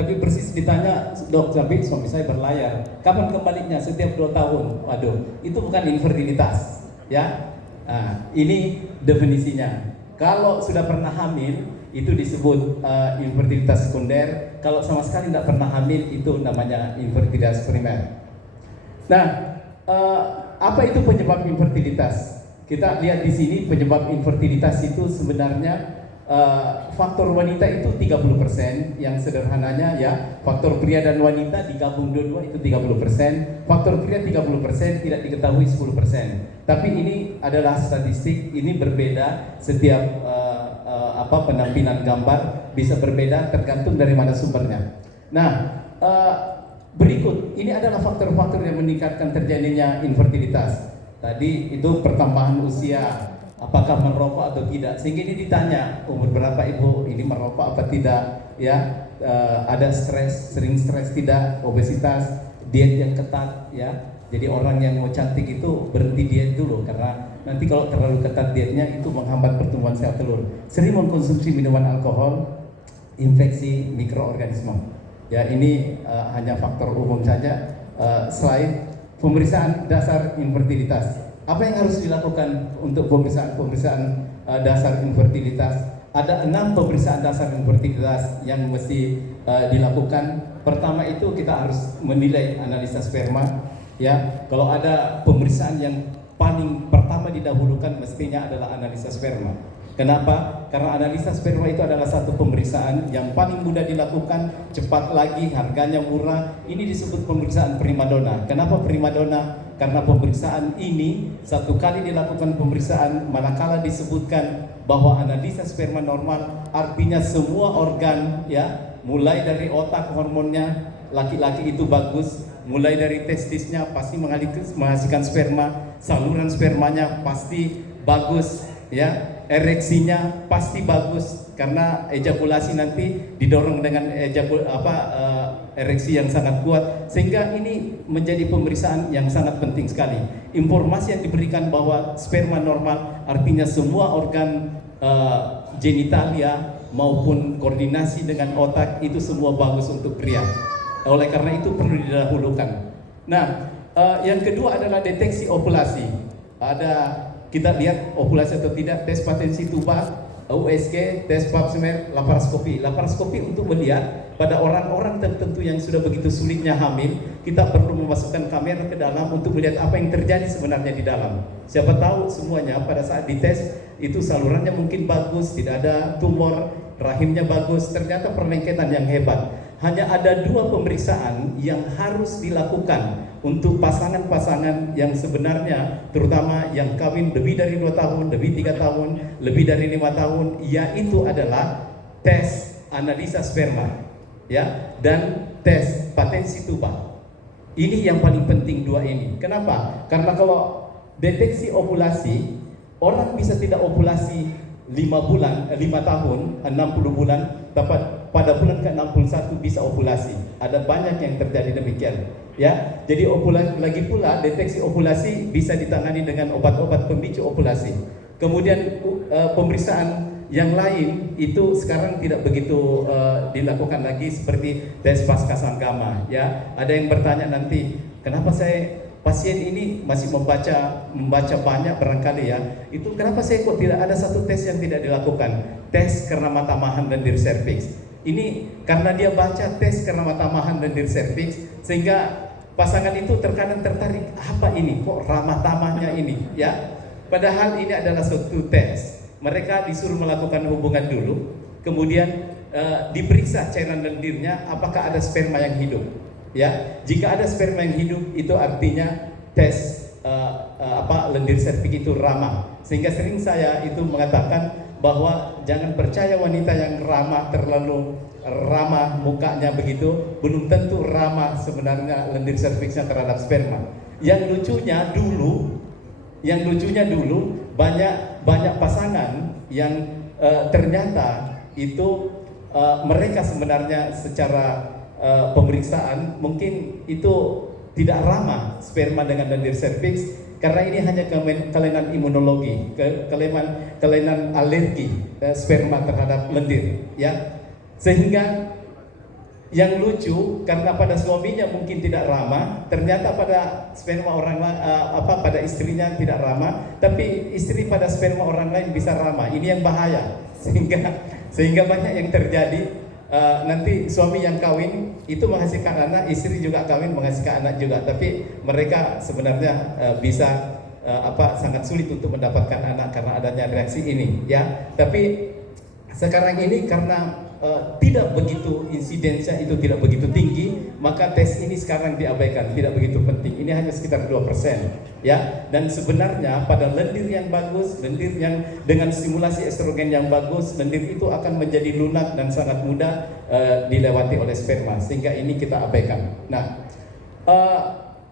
tapi persis ditanya, dok, tapi suami saya berlayar, kapan kembalinya? Setiap 2 tahun. Waduh, itu bukan infertilitas, ya. Nah, ini definisinya. Kalau sudah pernah hamil, itu disebut infertilitas sekunder. Kalau sama sekali tidak pernah hamil, itu namanya infertilitas primer. Nah, apa itu penyebab infertilitas? Kita lihat di sini penyebab infertilitas itu sebenarnya faktor wanita itu 30%, yang sederhananya ya, faktor pria dan wanita digabung dua-dua itu 30%, faktor pria 30%, tidak diketahui 10%. Tapi ini adalah statistik, ini berbeda setiap penampilan gambar bisa berbeda tergantung dari mana sumbernya. Nah, berikut ini adalah faktor-faktor yang meningkatkan terjadinya infertilitas. Tadi itu pertambahan usia, apakah merokok atau tidak, sehingga ini ditanya umur berapa ibu, ini merokok apa tidak, ya, ada stres, sering stres tidak, obesitas, diet yang ketat, ya. Jadi orang yang mau cantik itu berhenti diet dulu, karena nanti kalau terlalu ketat dietnya itu menghambat pertumbuhan sel telur. Sering mengkonsumsi minuman alkohol, infeksi mikroorganisme. Ya, ini hanya faktor umum saja. Selain pemeriksaan dasar infertilitas, apa yang harus dilakukan untuk pemeriksaan dasar infertilitas? Ada 6 pemeriksaan dasar infertilitas yang mesti dilakukan. Pertama itu kita harus menilai analisa sperma. Ya, kalau ada pemeriksaan yang paling pertama didahulukan mestinya adalah analisa sperma. Kenapa? Karena analisa sperma itu adalah satu pemeriksaan yang paling mudah dilakukan, cepat lagi, harganya murah. Ini disebut pemeriksaan primadona. Kenapa primadona? Karena pemeriksaan ini satu kali dilakukan pemeriksaan, manakala disebutkan bahwa analisa sperma normal, artinya semua organ, ya, mulai dari otak, hormonnya, laki-laki itu bagus, mulai dari testisnya pasti menghasilkan sperma, saluran spermanya pasti bagus, ya, ereksinya pasti bagus karena ejakulasi nanti didorong dengan ereksi yang sangat kuat, sehingga ini menjadi pemeriksaan yang sangat penting sekali. Informasi yang diberikan bahwa sperma normal artinya semua organ genitalia maupun koordinasi dengan otak itu semua bagus untuk pria. Oleh karena itu perlu didahulukan. Nah, yang kedua adalah deteksi ovulasi. Kita lihat ovulasi atau tidak, tes potensi tuba, USG, tes pap smear, laparoskopi. Laparoskopi untuk melihat pada orang-orang tertentu yang sudah begitu sulitnya hamil, kita perlu memasukkan kamera ke dalam untuk melihat apa yang terjadi sebenarnya di dalam. Siapa tahu semuanya pada saat dites itu salurannya mungkin bagus, tidak ada tumor, rahimnya bagus, ternyata perlengketan yang hebat. Hanya ada 2 pemeriksaan yang harus dilakukan untuk pasangan-pasangan yang sebenarnya, terutama yang kawin lebih dari 2 tahun, lebih 3 tahun, lebih dari 5 tahun, yaitu adalah tes analisa sperma, ya, dan tes potensi tuba. Ini yang paling penting 2 ini. Kenapa? Karena kalau deteksi ovulasi, orang bisa tidak ovulasi 5 tahun, 60 bulan, pada bulan ke-61 bisa ovulasi. Ada banyak yang terjadi demikian, ya. Jadi lagi pula deteksi ovulasi bisa ditangani dengan obat-obat pemicu ovulasi. Kemudian pemeriksaan yang lain itu sekarang tidak begitu dilakukan lagi, seperti tes pasca sanggama, ya. Ada yang bertanya nanti, kenapa pasien ini masih membaca banyak barangkali, ya. Itu kenapa saya kok tidak ada satu tes yang tidak dilakukan? Tes karena mata mahan dan dir cervix. Ini karena dia baca tes karena mata mahan dan dir cervix, sehingga pasangan itu terkadang tertarik, apa ini kok ramah tamahnya ini, ya. Padahal ini adalah suatu tes. Mereka disuruh melakukan hubungan dulu, kemudian diperiksa cairan lendirnya apakah ada sperma yang hidup, ya. Jika ada sperma yang hidup itu artinya tes lendir serviks itu ramah. Sehingga sering saya itu mengatakan bahwa jangan percaya wanita yang terlalu ramah mukanya begitu, belum tentu ramah sebenarnya lendir serviksnya terhadap sperma. Yang lucunya dulu banyak pasangan yang ternyata itu mereka sebenarnya secara pemeriksaan mungkin itu tidak ramah sperma dengan lendir serviks, karena ini hanya kelainan imunologi, kelainan alergi sperma terhadap lendir, ya. Sehingga Yang lucu karena pada suaminya mungkin tidak ramah, ternyata pada sperma orang pada istrinya tidak ramah, tapi istri pada sperma orang lain bisa ramah. Ini yang bahaya, sehingga banyak yang terjadi. Nanti suami yang kawin itu menghasilkan anak, istri juga kawin menghasilkan anak juga, tapi mereka sebenarnya bisa sangat sulit untuk mendapatkan anak karena adanya reaksi ini, ya. Tapi sekarang ini karena tidak begitu insidensinya itu tidak begitu tinggi, maka tes ini sekarang diabaikan, tidak begitu penting. Ini hanya sekitar 2%, ya. Dan sebenarnya pada lendir yang bagus, lendir yang dengan stimulasi estrogen yang bagus, lendir itu akan menjadi lunak dan sangat mudah dilewati oleh sperma, sehingga ini kita abaikan. Nah,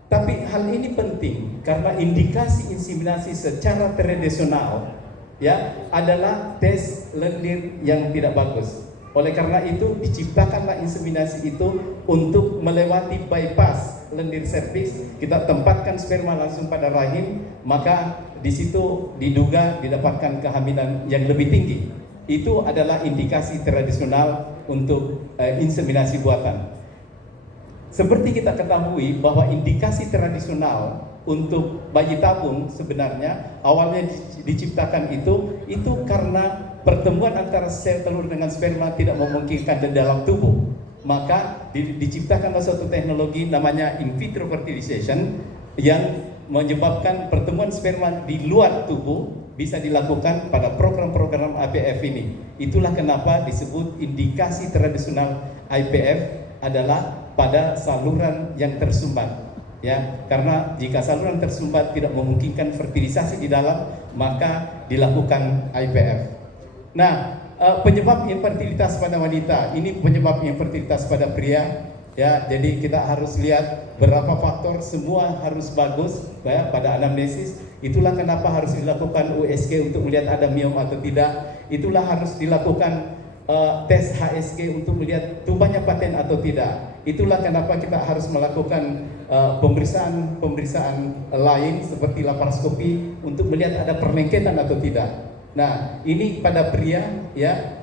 tapi hal ini penting karena indikasi inseminasi secara tradisional, ya, adalah tes lendir yang tidak bagus. Oleh karena itu diciptakanlah inseminasi itu untuk melewati bypass lendir serviks. Kita tempatkan sperma langsung pada rahim, maka di situ diduga didapatkan kehamilan yang lebih tinggi. Itu adalah indikasi tradisional untuk inseminasi buatan. Seperti kita ketahui bahwa indikasi tradisional untuk bayi tabung sebenarnya awalnya diciptakan itu karena pertemuan antara sel telur dengan sperma tidak memungkinkan di dalam tubuh. Maka diciptakanlah suatu teknologi namanya in vitro fertilization yang menyebabkan pertemuan sperma di luar tubuh bisa dilakukan pada program-program IVF ini. Itulah kenapa disebut indikasi tradisional IVF adalah pada saluran yang tersumbat. Ya, karena jika saluran tersumbat tidak memungkinkan fertilisasi di dalam, maka dilakukan IVF. Nah, penyebab infertilitas pada wanita, ini penyebab infertilitas pada pria, ya. Jadi kita harus lihat berapa faktor, semua harus bagus, ya, pada anamnesis. Itulah kenapa harus dilakukan USG untuk melihat ada miom atau tidak. Itulah harus dilakukan tes HSG untuk melihat tubannya paten atau tidak. Itulah kenapa kita harus melakukan pemeriksaan lain seperti laparoskopi untuk melihat ada perlengketan atau tidak. Nah, ini pada pria, ya.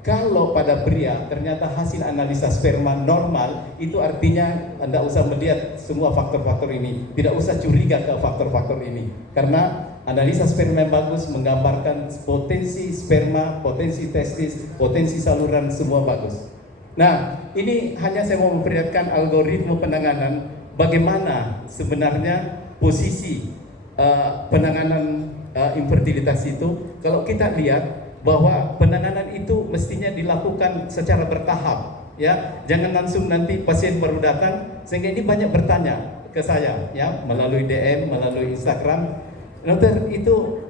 Kalau pada pria ternyata hasil analisa sperma normal, itu artinya Anda usah melihat semua faktor-faktor ini, tidak usah curiga ke faktor-faktor ini, karena analisa sperma yang bagus menggambarkan potensi sperma, potensi testis, potensi saluran, semua bagus. Nah, ini hanya saya mau memperlihatkan algoritma penanganan bagaimana sebenarnya posisi penanganan infertilitas itu. Kalau kita lihat bahwa penanganan itu mestinya dilakukan secara bertahap, ya. Jangan langsung nanti pasien baru datang, sehingga ini banyak bertanya ke saya, ya, melalui DM, melalui Instagram, dokter itu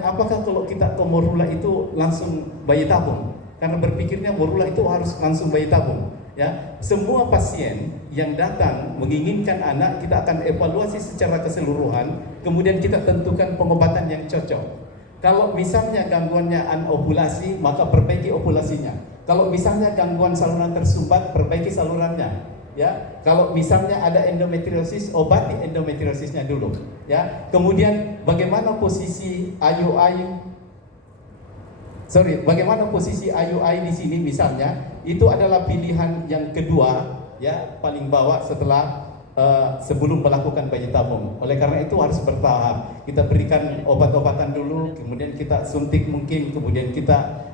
apakah kalau kita ke morula itu langsung bayi tabung? Karena berpikirnya morula itu harus langsung bayi tabung, ya. Semua pasien yang datang menginginkan anak, kita akan evaluasi secara keseluruhan, kemudian kita tentukan pengobatan yang cocok. Kalau misalnya gangguannya anovulasi, maka perbaiki ovulasinya. Kalau misalnya gangguan saluran tersumbat, perbaiki salurannya, ya. Kalau misalnya ada endometriosis, obati endometriosisnya dulu, ya. Kemudian bagaimana posisi bagaimana posisi IUI di sini misalnya, itu adalah pilihan yang kedua, ya, paling bawah setelah sebelum melakukan bayi tabung. Oleh karena itu harus bertahap. Kita berikan obat-obatan dulu, kemudian kita suntik mungkin, kemudian kita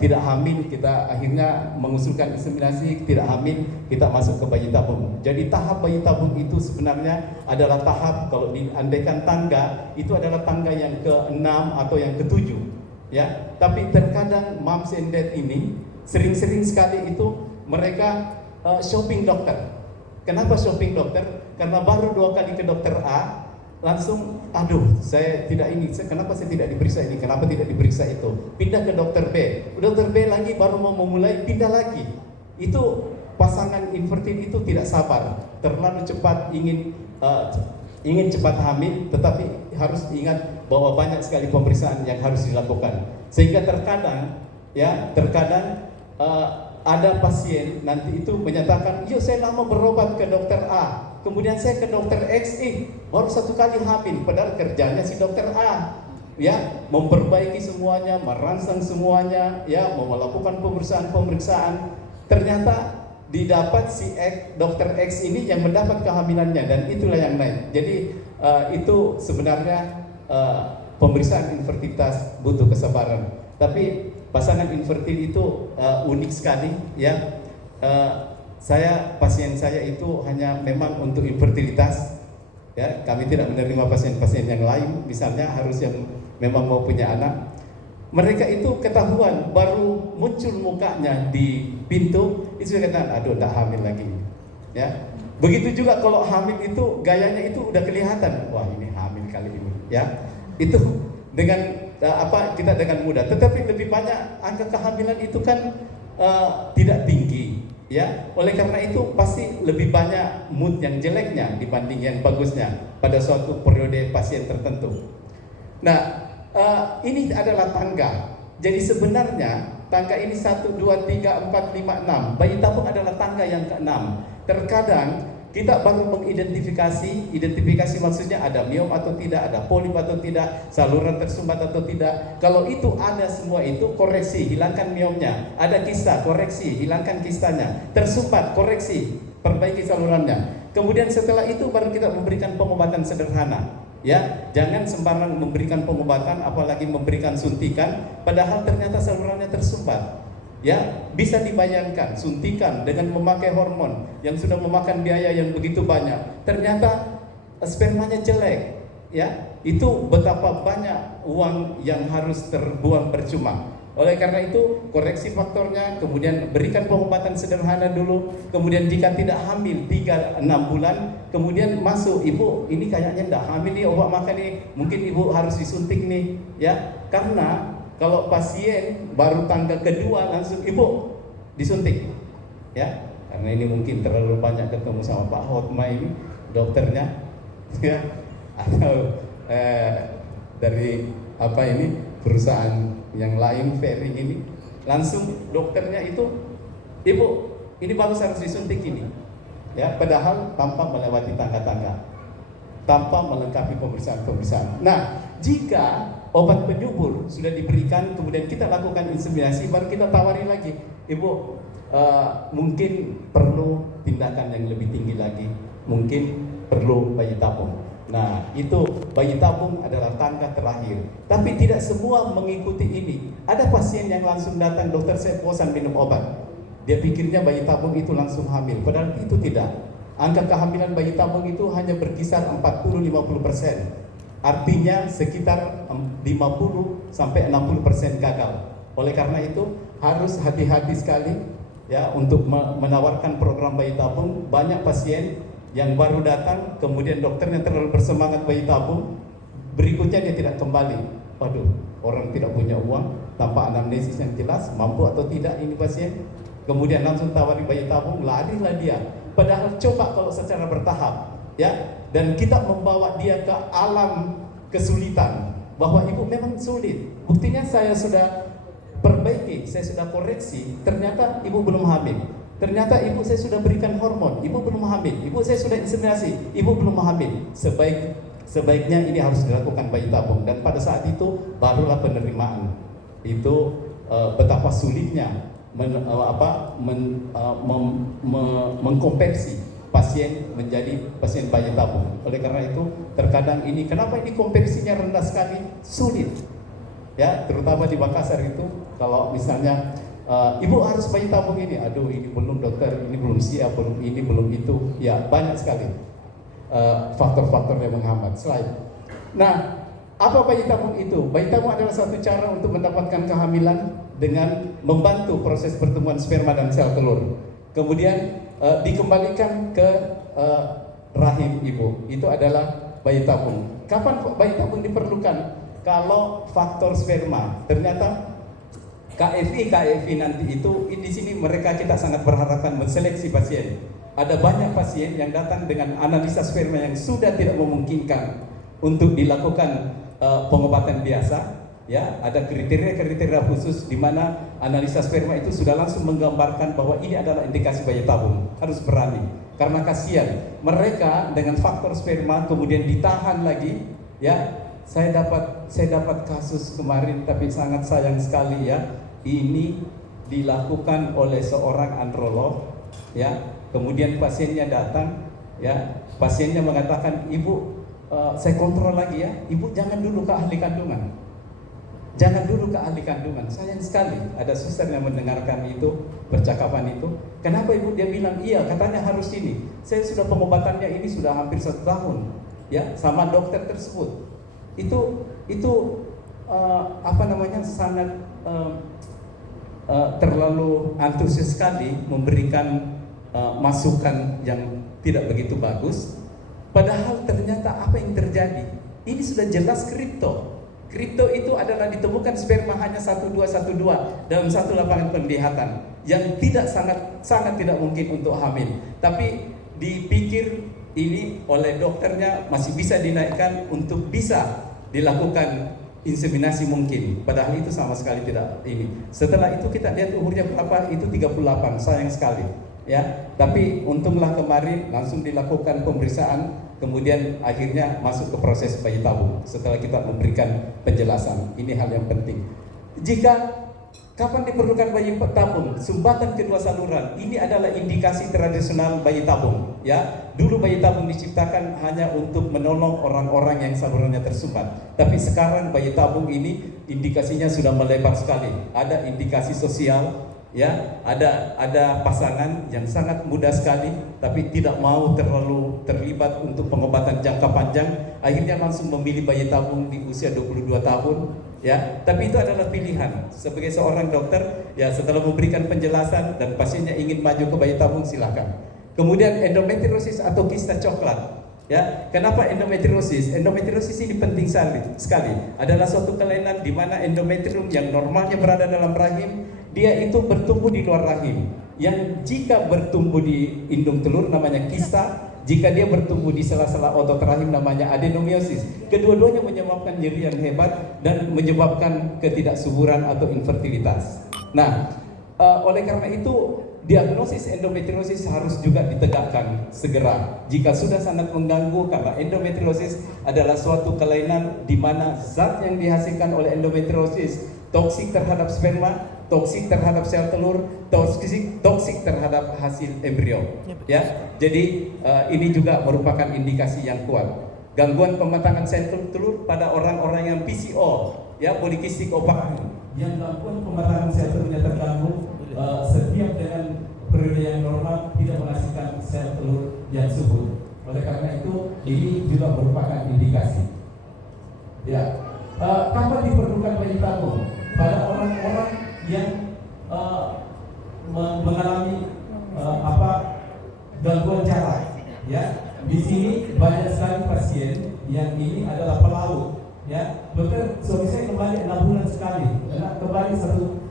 tidak hamil, kita akhirnya mengusulkan inseminasi, tidak hamil, kita masuk ke bayi tabung. Jadi tahap bayi tabung itu sebenarnya adalah tahap, kalau diandaikan tangga, itu adalah tangga yang ke-6 atau yang ke-7, ya. Tapi terkadang moms and dad ini sering-sering sekali itu mereka shopping dokter. Kenapa shopping dokter? Karena baru 2 kali ke dokter A, langsung, aduh, saya tidak ini, kenapa saya tidak diperiksa ini, kenapa tidak diperiksa itu, pindah ke dokter B, dokter B lagi baru mau memulai, pindah lagi. Itu pasangan infertil itu tidak sabar, terlalu cepat ingin cepat hamil, tetapi harus diingat bahwa banyak sekali pemeriksaan yang harus dilakukan, sehingga terkadang ada pasien nanti itu menyatakan, yuk saya lama berobat ke dokter A, kemudian saya ke dokter X, baru 1 kali hamil, padahal kerjanya si dokter A, ya, memperbaiki semuanya, merangsang semuanya, ya, mau melakukan pemeriksaan, ternyata didapat si dokter X ini yang mendapat kehamilannya, dan itulah yang naik. Jadi itu sebenarnya pemeriksaan infertilitas butuh kesabaran. Tapi pasangan infertil itu unik sekali ya. Pasien saya itu hanya memang untuk infertilitas ya. Kami tidak menerima pasien-pasien yang lain, misalnya harus yang memang mau punya anak. Mereka itu ketahuan baru muncul mukanya di pintu, itu sudah kata, aduh tak hamil lagi ya. Begitu juga kalau hamil itu gayanya itu udah kelihatan, wah ini hamil kali ini ya. Itu dengan kita dengan mudah. Tetapi lebih banyak angka kehamilan itu kan tidak tinggi ya. Oleh karena itu pasti lebih banyak mood yang jeleknya dibanding yang bagusnya pada suatu periode pasien tertentu. Nah, ini adalah tangga. Jadi sebenarnya tangga ini 1, 2, 3, 4, 5, 6. Bayi tabung adalah tangga yang ke-6. Terkadang kita baru identifikasi maksudnya ada miom atau tidak, ada polip atau tidak, saluran tersumbat atau tidak. Kalau itu ada semua itu, koreksi, hilangkan miomnya. Ada kista, koreksi, hilangkan kistanya. Tersumbat, koreksi, perbaiki salurannya. Kemudian setelah itu baru kita memberikan pengobatan sederhana. Ya, jangan sembarangan memberikan pengobatan, apalagi memberikan suntikan, padahal ternyata salurannya tersumbat. Ya, bisa dibayangkan suntikan dengan memakai hormon yang sudah memakan biaya yang begitu banyak, ternyata spermanya jelek. Ya, itu betapa banyak uang yang harus terbuang percuma. Oleh karena itu, koreksi faktornya, kemudian berikan pengobatan sederhana dulu, kemudian jika tidak hamil 3-6 bulan, kemudian masuk, ibu ini kayaknya tidak hamil nih, obat makan nih, mungkin ibu harus disuntik nih, ya. Karena kalau pasien baru tanggal kedua langsung ibu disuntik, ya. Karena ini mungkin terlalu banyak ketemu sama Pak Hotma ini, dokternya, ya, atau dari perusahaan yang lain, Ferring ini, langsung dokternya itu, ibu ini bagus harus disuntik ini, ya, padahal tanpa melewati tangga-tangga, tanpa melengkapi pemeriksaan. Nah, jika obat penyubur sudah diberikan, kemudian kita lakukan inseminasi, baru kita tawari lagi, ibu mungkin perlu tindakan yang lebih tinggi lagi, mungkin perlu bayi tabung. Nah, itu bayi tabung adalah tangga terakhir. Tapi tidak semua mengikuti ini. Ada pasien yang langsung datang, dokter saya bosan minum obat. Dia pikirnya bayi tabung itu langsung hamil, padahal itu tidak. Angka kehamilan bayi tabung itu hanya berkisar 40-50%. Artinya sekitar 50-60% gagal. Oleh karena itu harus hati-hati sekali ya untuk menawarkan program bayi tabung. Banyak pasien yang baru datang, kemudian dokternya terlalu bersemangat bayi tabung, berikutnya dia tidak kembali. Waduh, orang tidak punya uang, tanpa anamnesis yang jelas, mampu atau tidak ini pasien, kemudian langsung tawari bayi tabung, larilah dia. Padahal coba kalau secara bertahap, ya, dan kita membawa dia ke alam kesulitan, bahwa ibu memang sulit. Buktinya saya sudah perbaiki, saya sudah koreksi, ternyata ibu belum hamil. Ternyata ibu saya sudah berikan hormon, ibu belum hamil. Ibu saya sudah inseminasi, ibu belum hamil. Sebaiknya ini harus dilakukan bayi tabung. Dan pada saat itu barulah penerimaan. Itu betapa sulitnya mengkonversi pasien menjadi pasien bayi tabung. Oleh karena itu terkadang ini, kenapa ini konversinya rendah sekali? Sulit. Ya, terutama di Makassar itu, kalau misalnya ibu harus bayi tabung ini, aduh ini belum dokter, ini belum siap, belum ini, belum itu, ya banyak sekali faktor-faktor yang menghambat. Slide. Nah, apa bayi tabung itu? Bayi tabung adalah satu cara untuk mendapatkan kehamilan dengan membantu proses pertumbuhan sperma dan sel telur. Kemudian dikembalikan ke rahim ibu. Itu adalah bayi tabung. Kapan bayi tabung diperlukan? Kalau faktor sperma ternyata KFI nanti itu di sini kita sangat berharapkan menseleksi pasien. Ada banyak pasien yang datang dengan analisa sperma yang sudah tidak memungkinkan untuk dilakukan pengobatan biasa. Ya, ada kriteria khusus di mana analisa sperma itu sudah langsung menggambarkan bahwa ini adalah indikasi bayi tabung. Harus berani, karena kasihan mereka dengan faktor sperma kemudian ditahan lagi. Ya, saya dapat kasus kemarin, tapi sangat sayang sekali ya. Ini dilakukan oleh seorang androlog, ya. Kemudian pasiennya datang, ya. Pasiennya mengatakan, "Ibu, saya kontrol lagi ya. Ibu jangan dulu ke ahli kandungan. Jangan dulu ke ahli kandungan." Sayang sekali ada suster yang mendengarkan itu, percakapan itu. Kenapa ibu? Dia bilang, "Iya, katanya harus ini. Saya sudah pengobatannya ini sudah hampir 1 tahun, ya, sama dokter tersebut." Itu sangat terlalu antusias sekali memberikan masukan yang tidak begitu bagus. Padahal ternyata apa yang terjadi? Ini sudah jelas kripto. Kripto itu adalah ditemukan sperma hanya 1212 dalam satu lapangan penglihatan yang sangat tidak mungkin untuk hamil. Tapi dipikir ini oleh dokternya masih bisa dinaikkan untuk bisa dilakukan inseminasi mungkin. Padahal itu sama sekali tidak ini. Setelah itu kita lihat umurnya berapa? Itu 38, sayang sekali. Ya, tapi untunglah kemarin langsung dilakukan pemeriksaan, kemudian akhirnya masuk ke proses bayi tabung setelah kita memberikan penjelasan. Ini hal yang penting. Kapan diperlukan bayi tabung? Sumbatan kedua saluran. Ini adalah indikasi tradisional bayi tabung. Ya, dulu bayi tabung diciptakan hanya untuk menolong orang-orang yang salurannya tersumbat. Tapi sekarang bayi tabung ini indikasinya sudah melebar sekali. Ada indikasi sosial, ya, ada pasangan yang sangat muda sekali tapi tidak mau terlalu terlibat untuk pengobatan jangka panjang, akhirnya langsung memilih bayi tabung di usia 22 tahun, ya. Tapi itu adalah pilihan sebagai seorang dokter, ya. Setelah memberikan penjelasan dan pasiennya ingin maju ke bayi tabung, silakan. Kemudian endometriosis atau kista coklat. Ya, kenapa endometriosis? Endometriosis ini penting sekali. Adalah suatu kelainan di mana endometrium yang normalnya berada dalam rahim, dia itu bertumbuh di luar rahim. Yang jika bertumbuh di indung telur namanya kista, jika dia bertumbuh di sela-sela otot rahim namanya adenomiosis. Kedua-duanya menyebabkan nyeri yang hebat dan menyebabkan ketidaksuburan atau infertilitas. Nah, oleh karena itu diagnosis endometriosis harus juga ditegakkan segera jika sudah sangat mengganggu, karena endometriosis adalah suatu kelainan di mana zat yang dihasilkan oleh endometriosis toksik terhadap sperma, toksik terhadap sel telur, toksik terhadap hasil embrio. Ya, jadi ini juga merupakan indikasi yang kuat. Gangguan pematangan sel telur pada orang-orang yang PCO, ya, polikistik ovarian, yang gangguan pematangan sel telurnya terganggu setiap dengan periode yang normal tidak menghasilkan sel telur yang subur. Oleh karena itu ini juga merupakan indikasi. Ya, kapan diperlukan bayi tabung? Pada orang-orang yang mengalami gangguan saraf. Ya, di sini banyak sekali pasien yang ini adalah pelaut. Ya, dokter, suami saya kembali 6 bulan sekali, kembali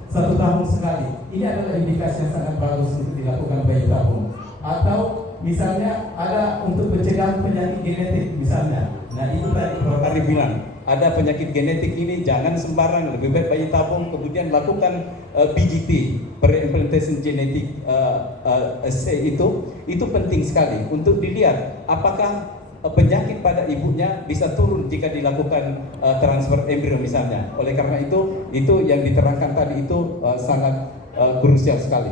satu tahun sekali. Ini adalah indikasi yang sangat bagus untuk dilakukan bayi tabung. Atau misalnya ada untuk pencegahan penyakit genetik misalnya. Nah, itu tadi Prof. Ari bilang, ada penyakit genetik ini jangan sembarang, lebih baik bayi tabung, kemudian lakukan PGT, pre-implantation genetic assay itu penting sekali untuk dilihat apakah penyakit pada ibunya bisa turun jika dilakukan transfer embrio misalnya. Oleh karena itu yang diterangkan tadi itu sangat krusial sekali.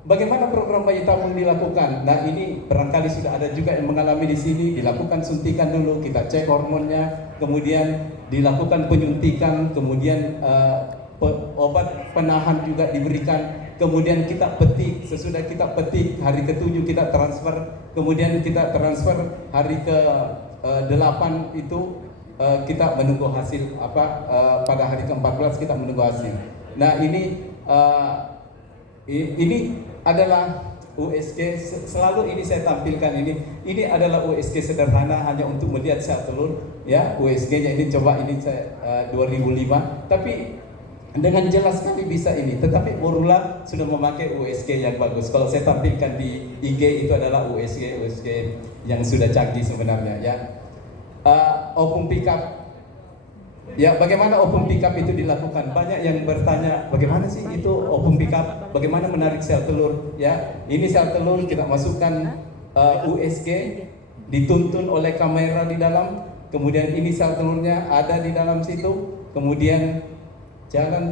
Bagaimana program bayi tabung dilakukan? Nah, ini barangkali sudah ada juga yang mengalami di sini. Dilakukan suntikan dulu, kita cek hormonnya, kemudian dilakukan penyuntikan, kemudian obat penahan juga diberikan. Kemudian kita petik, sesudah kita petik hari ke-7 kita transfer, kemudian kita transfer hari ke-8 itu kita menunggu hasil pada hari ke-14 kita menunggu hasil. Nah, ini adalah USG, selalu ini saya tampilkan ini adalah USG sederhana hanya untuk melihat sel telur, ya. USG-nya ini coba ini saya 2005, tapi dengan jelas sekali bisa ini. Tetapi Morula sudah memakai USG yang bagus. Kalau saya tampilkan di IG itu adalah USG yang sudah canggih sebenarnya, ya. Opung pickup. Ya, bagaimana opung pickup itu dilakukan? Banyak yang bertanya, bagaimana sih itu opung pickup? Bagaimana menarik sel telur? Ya, ini sel telur kita masukkan USG, dituntun oleh kamera di dalam. Kemudian ini sel telurnya ada di dalam situ. Kemudian jalan.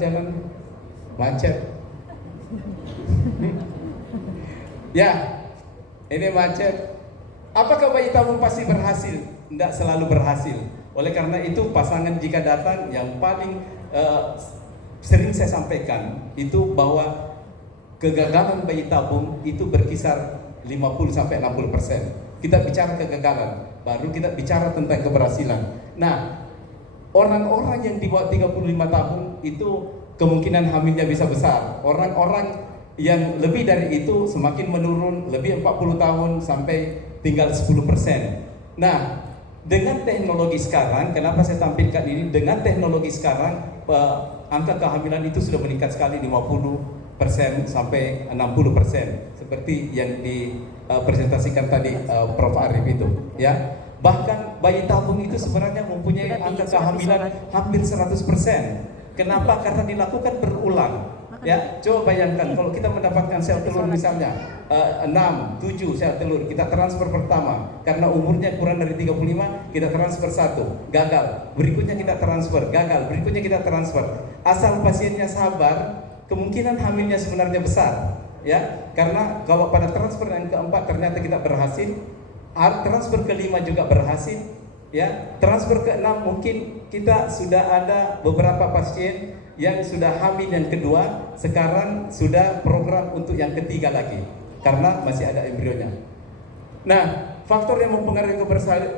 Macet. Ya, ini macet. Apakah bayi tabung pasti berhasil? Tidak selalu berhasil. Oleh karena itu pasangan jika datang, yang paling sering saya sampaikan itu bahwa kegagalan bayi tabung itu berkisar 50-60%. Kita bicara kegagalan, baru kita bicara tentang keberhasilan. Nah, orang-orang yang di bawah 35 tahun itu kemungkinan hamilnya bisa besar. Orang-orang yang lebih dari itu semakin menurun, lebih 40 tahun sampai tinggal 10%. Nah, dengan teknologi sekarang, kenapa saya tampilkan ini? Dengan teknologi sekarang, angka kehamilan itu sudah meningkat sekali 50% sampai 60%, seperti yang dipresentasikan tadi Prof. Arif itu, ya. Bahkan bayi tabung itu sebenarnya mempunyai angka kehamilan hampir 100%. Kenapa? Karena dilakukan berulang. Ya, coba bayangkan kalau kita mendapatkan sel telur misalnya 6, 7 sel telur, kita transfer pertama karena umurnya kurang dari 35, kita transfer 1, gagal. Berikutnya kita transfer, gagal. Berikutnya kita transfer. Asal pasiennya sabar, kemungkinan hamilnya sebenarnya besar. Ya, karena kalau pada transfer yang keempat ternyata kita berhasil, transfer kelima juga berhasil, ya, transfer keenam mungkin kita sudah ada beberapa pasien yang sudah hamil yang kedua, sekarang sudah program untuk yang ketiga lagi karena masih ada embrionya. Nah, faktor yang mempengaruhi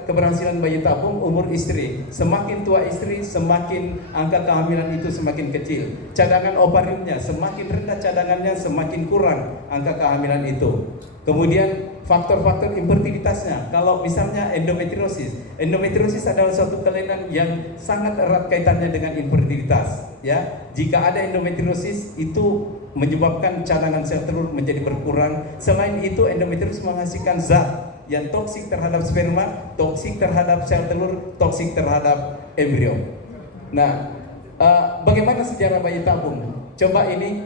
keberhasilan bayi tabung, umur istri. Semakin tua istri, semakin angka kehamilan itu semakin kecil. Cadangan ovariumnya semakin rendah, cadangannya semakin kurang angka kehamilan itu. Kemudian faktor-faktor infertilitasnya, kalau misalnya endometriosis adalah suatu kelainan yang sangat erat kaitannya dengan infertilitas. Ya, jika ada endometriosis itu menyebabkan cadangan sel telur menjadi berkurang. Selain itu, endometriosis menghasilkan zat yang toksik terhadap sperma, toksik terhadap sel telur, toksik terhadap embrio. Nah, bagaimana sejarah bayi tabung? Coba ini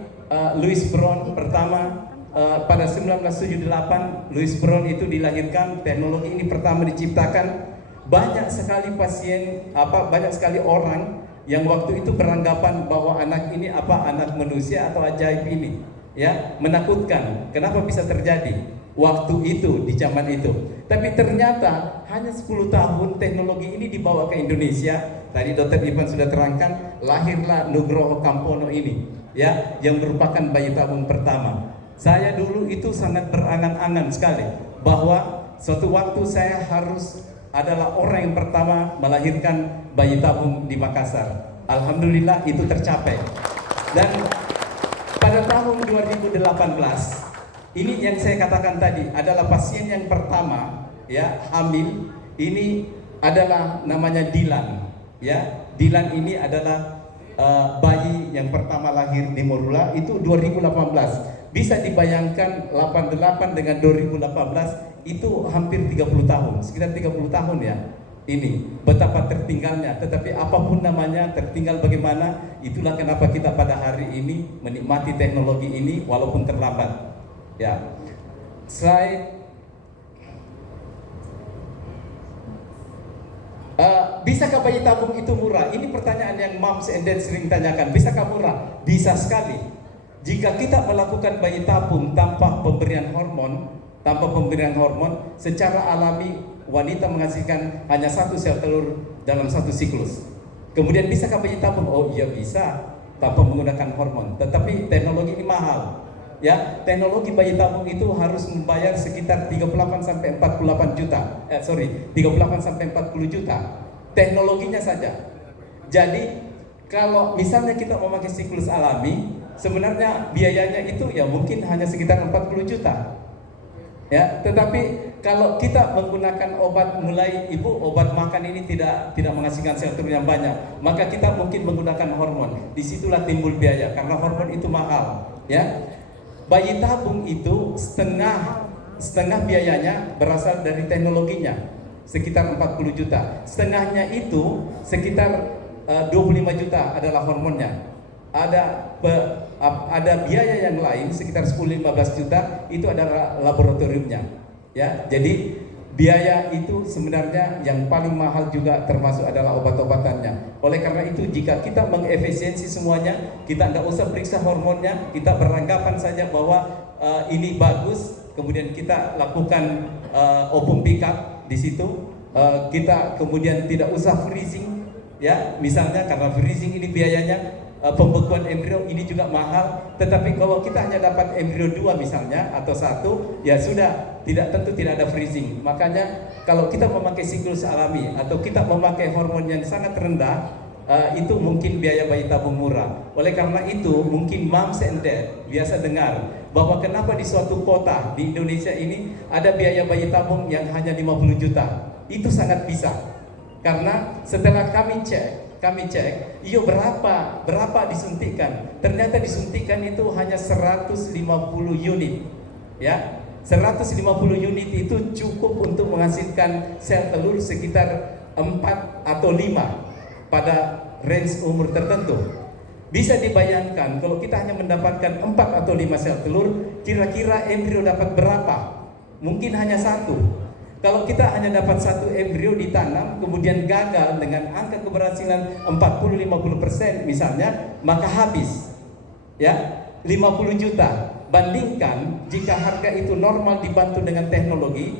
Louis Brown pertama. Pada 1978 Louis Brown itu dilahirkan, teknologi ini pertama diciptakan. Banyak sekali pasien, banyak sekali orang yang waktu itu beranggapan bahwa anak ini anak manusia atau ajaib ini, ya, menakutkan. Kenapa bisa terjadi waktu itu, di zaman itu? Tapi ternyata hanya 10 tahun teknologi ini dibawa ke Indonesia. Tadi Dr. Ivan sudah terangkan, lahirlah Nugroho Kampono ini, ya, yang merupakan bayi tabung pertama. Saya dulu itu sangat berangan-angan sekali bahwa suatu waktu saya harus adalah orang yang pertama melahirkan bayi tabung di Makassar. Alhamdulillah itu tercapai. Dan pada tahun 2018 ini yang saya katakan tadi adalah pasien yang pertama, ya, hamil. Ini adalah namanya Dilan, ya. Dilan ini adalah bayi yang pertama lahir di Morula itu 2018. Bisa dibayangkan 88 dengan 2018 itu hampir 30 tahun, sekitar 30 tahun ya. Ini betapa tertinggalnya, tetapi apapun namanya, tertinggal bagaimana, itulah kenapa kita pada hari ini menikmati teknologi ini walaupun terlambat. Ya. Bisakah bayi tabung itu murah? Ini pertanyaan yang moms and dad sering tanyakan. Bisakah murah? Bisa sekali. Jika kita melakukan bayi tabung tanpa pemberian hormon, secara alami wanita menghasilkan hanya 1 sel telur dalam 1 siklus. Kemudian bisakah bayi tabung? Oh iya bisa, tanpa menggunakan hormon. Tetapi teknologi ini mahal. Ya, teknologi bayi tabung itu harus membayar sekitar 38 sampai 48 juta. 38 sampai 40 juta. Teknologinya saja. Jadi kalau misalnya kita memakai siklus alami, sebenarnya biayanya itu ya mungkin hanya sekitar 40 juta. Ya, tetapi kalau kita menggunakan obat, mulai ibu obat makan ini tidak menghasilkan sel telur yang banyak, maka kita mungkin menggunakan hormon. Disitulah timbul biaya karena hormon itu mahal. Ya, bayi tabung itu setengah biayanya berasal dari teknologinya, sekitar 40 juta. Setengahnya itu sekitar 25 juta adalah hormonnya. Ada biaya yang lain sekitar 10-15 juta, itu adalah laboratoriumnya. Ya, jadi biaya itu sebenarnya yang paling mahal juga termasuk adalah obat-obatannya. Oleh karena itu jika kita mengefisiensi semuanya, kita tidak usah periksa hormonnya, kita beranggapan saja bahwa ini bagus, kemudian kita lakukan open pick up di situ. Kita kemudian tidak usah freezing, ya misalnya, karena freezing ini biayanya, pembekuan embrio ini juga mahal. Tetapi kalau kita hanya dapat embrio 2 misalnya atau 1, ya sudah, tentu tidak ada freezing. Makanya kalau kita memakai siklus alami atau kita memakai hormon yang sangat rendah, itu mungkin biaya bayi tabung murah. Oleh karena itu mungkin moms and dad biasa dengar bahwa kenapa di suatu kota di Indonesia ini ada biaya bayi tabung yang hanya 50 juta. Itu sangat bisa, karena setelah kami cek, iyo berapa disuntikan? Ternyata disuntikan itu hanya 150 unit, ya. 150 unit itu cukup untuk menghasilkan sel telur sekitar 4 atau 5 pada range umur tertentu. Bisa dibayangkan kalau kita hanya mendapatkan 4 atau 5 sel telur, kira-kira embrio dapat berapa? Mungkin hanya 1. Kalau kita hanya dapat 1 embrio ditanam, kemudian gagal dengan angka keberhasilan 40-50% misalnya, maka habis, ya, 50 juta. Bandingkan jika harga itu normal dibantu dengan teknologi,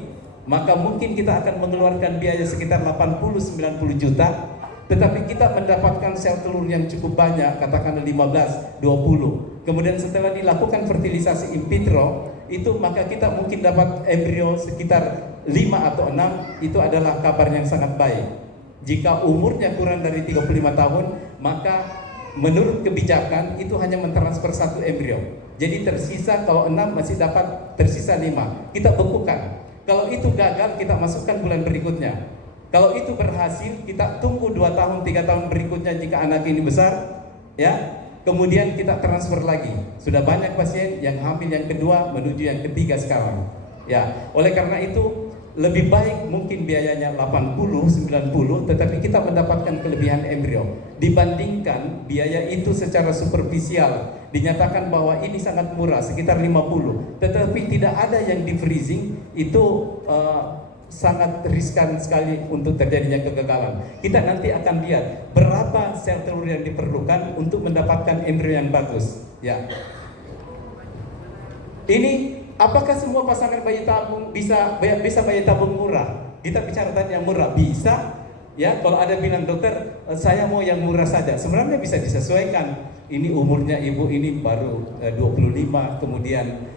maka mungkin kita akan mengeluarkan biaya sekitar 80-90 juta. Tetapi kita mendapatkan sel telur yang cukup banyak, katakanlah 15-20. Kemudian setelah dilakukan fertilisasi in vitro, itu maka kita mungkin dapat embrio sekitar 5 atau 6. Itu adalah kabar yang sangat baik. Jika umurnya kurang dari 35 tahun, maka menurut kebijakan itu hanya mentransfer 1 embrio. Jadi tersisa, kalau 6 masih dapat tersisa 5. Kita bekukan. Kalau itu gagal, kita masukkan bulan berikutnya. Kalau itu berhasil, kita tunggu 2 tahun, 3 tahun berikutnya jika anak ini besar, ya. Kemudian kita transfer lagi. Sudah banyak pasien yang hamil yang kedua menuju yang ketiga sekarang. Ya, oleh karena itu lebih baik mungkin biayanya 80-90, tetapi kita mendapatkan kelebihan embrio dibandingkan biaya itu secara superficial dinyatakan bahwa ini sangat murah sekitar 50, tetapi tidak ada yang di freezing. Itu sangat riskan sekali untuk terjadinya kegagalan. Kita nanti akan lihat berapa sel telur yang diperlukan untuk mendapatkan embrio yang bagus. Ya. Ini apakah semua pasangan bayi tabung bisa bayi tabung murah? Kita bicara tadi yang murah, bisa. Ya, kalau ada bilang dokter, saya mau yang murah saja. Sebenarnya bisa disesuaikan. Ini umurnya ibu ini baru 25, kemudian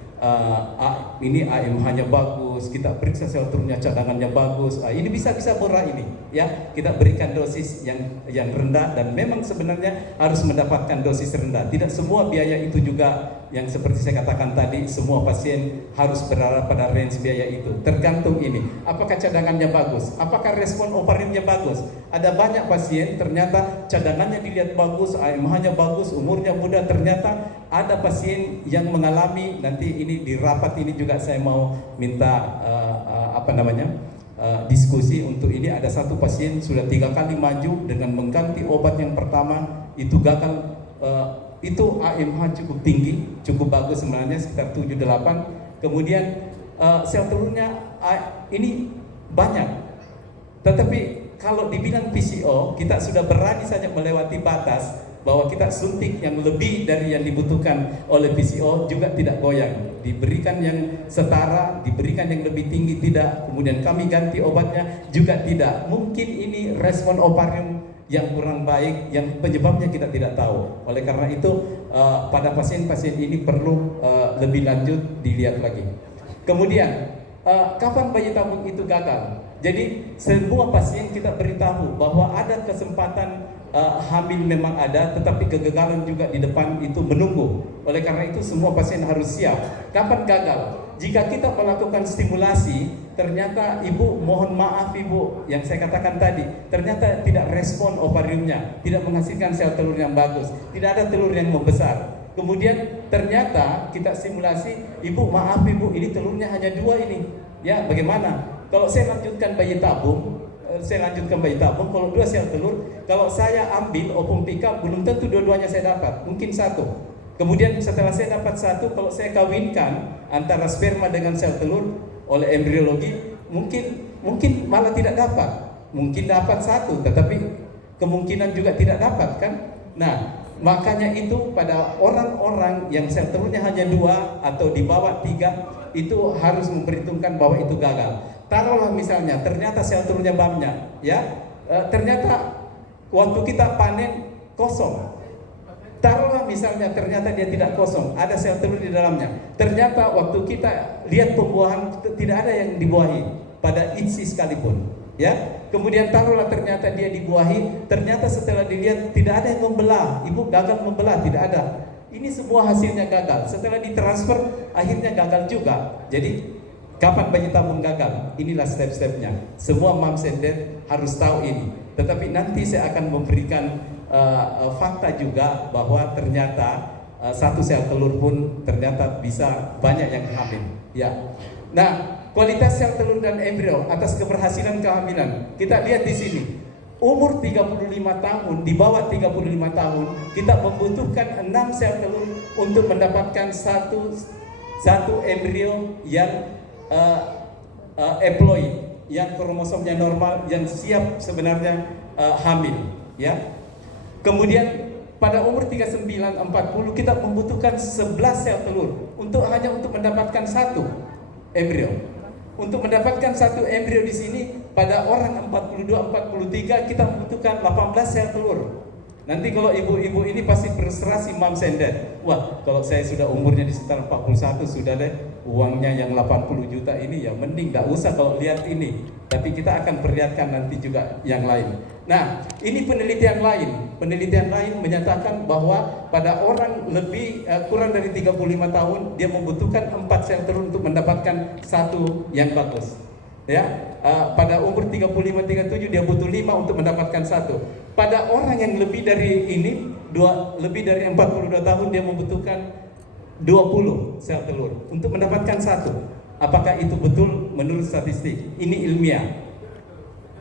ini AMH-nya bagus, kita periksa sel telurnya cadangannya bagus. Ini bisa murah ini, ya. Kita berikan dosis yang rendah, dan memang sebenarnya harus mendapatkan dosis rendah. Tidak semua biaya itu juga yang seperti saya katakan tadi, semua pasien harus berada pada range biaya itu. Tergantung ini, apakah cadangannya bagus, apakah respon ovariumnya bagus. Ada banyak pasien ternyata cadangannya dilihat bagus, AMH-nya bagus, umurnya muda. Ternyata ada pasien yang mengalami, nanti ini di rapat ini juga saya mau minta diskusi untuk ini. Ada satu pasien sudah 3 kali maju dengan mengganti obat yang pertama, itu gagal. Itu AMH cukup tinggi, cukup bagus sebenarnya, sekitar 7-8. Kemudian sel telurnya ini banyak. Tetapi kalau dibilang PCO, kita sudah berani saja melewati batas bahwa kita suntik yang lebih dari yang dibutuhkan oleh PCO, juga tidak goyang. Diberikan yang setara, diberikan yang lebih tinggi, tidak. Kemudian kami ganti obatnya, juga tidak. Mungkin ini respon ovarium yang kurang baik, yang penyebabnya kita tidak tahu. Oleh karena itu pada pasien-pasien ini perlu lebih lanjut dilihat lagi. Kemudian kapan bayi tabung itu gagal? Jadi semua pasien kita beritahu bahwa ada kesempatan hamil memang ada, tetapi kegagalan juga di depan itu menunggu. Oleh karena itu semua pasien harus siap. Kapan gagal? Jika kita melakukan stimulasi, ternyata ibu, mohon maaf ibu, yang saya katakan tadi, ternyata tidak respon ovariumnya, tidak menghasilkan sel telur yang bagus, tidak ada telur yang membesar. Kemudian ternyata kita simulasi, ibu maaf ibu, ini telurnya hanya 2 ini. Ya, bagaimana? Kalau saya lanjutkan bayi tabung, kalau 2 sel telur, kalau saya ambil opung pika, belum tentu dua-duanya saya dapat, mungkin 1. Kemudian setelah saya dapat 1, kalau saya kawinkan antara sperma dengan sel telur oleh embriologi, mungkin mungkin malah tidak dapat, mungkin dapat satu, tetapi kemungkinan juga tidak dapat kan. Nah, makanya itu pada orang-orang yang sel telurnya hanya 2 atau di bawah 3 itu harus memperhitungkan bahwa itu gagal. Taruhlah misalnya ternyata sel telurnya banyak, ya, ternyata waktu kita panen kosong. Taruhlah misalnya ternyata dia tidak kosong, ada sel telur di dalamnya. Ternyata waktu kita lihat pembuahan tidak ada yang dibuahi pada insi sekalipun, ya. Kemudian taruhlah ternyata dia dibuahi, ternyata setelah dilihat tidak ada yang membelah, ibu gagal membelah, tidak ada. Ini semua hasilnya gagal. Setelah ditransfer akhirnya gagal juga. Jadi kapan bayi tabung gagal? Inilah step-stepnya. Semua moms and dad harus tahu ini. Tetapi nanti saya akan memberikan fakta juga bahwa ternyata satu sel telur pun ternyata bisa banyak yang hamil, ya. Nah, kualitas sel telur dan embrio atas keberhasilan kehamilan kita lihat di sini. Umur 35 tahun, di bawah 35 tahun kita membutuhkan 6 sel telur untuk mendapatkan satu embrio yang haploid, yang kromosomnya normal, yang siap sebenarnya hamil, ya. Kemudian pada umur 39-40 kita membutuhkan 11 sel telur hanya untuk mendapatkan satu embrio. Untuk mendapatkan satu embrio di sini pada orang 42-43 kita membutuhkan 18 sel telur. Nanti kalau ibu-ibu ini pasti frustrasi moms and dad. Wah, kalau saya sudah umurnya di sekitar 41 sudah deh uangnya yang 80 juta ini, ya mending gak usah kalau lihat ini. Tapi kita akan perlihatkan nanti juga yang lain. Nah, ini penelitian lain. Penelitian lain menyatakan bahwa pada orang kurang dari 35 tahun dia membutuhkan 4 sel telur untuk mendapatkan satu yang bagus. Ya, pada umur 35-37 dia butuh 5 untuk mendapatkan satu. Pada orang yang lebih dari ini, lebih dari 42 tahun dia membutuhkan 20 sel telur untuk mendapatkan satu. Apakah itu betul menurut statistik? Ini ilmiah.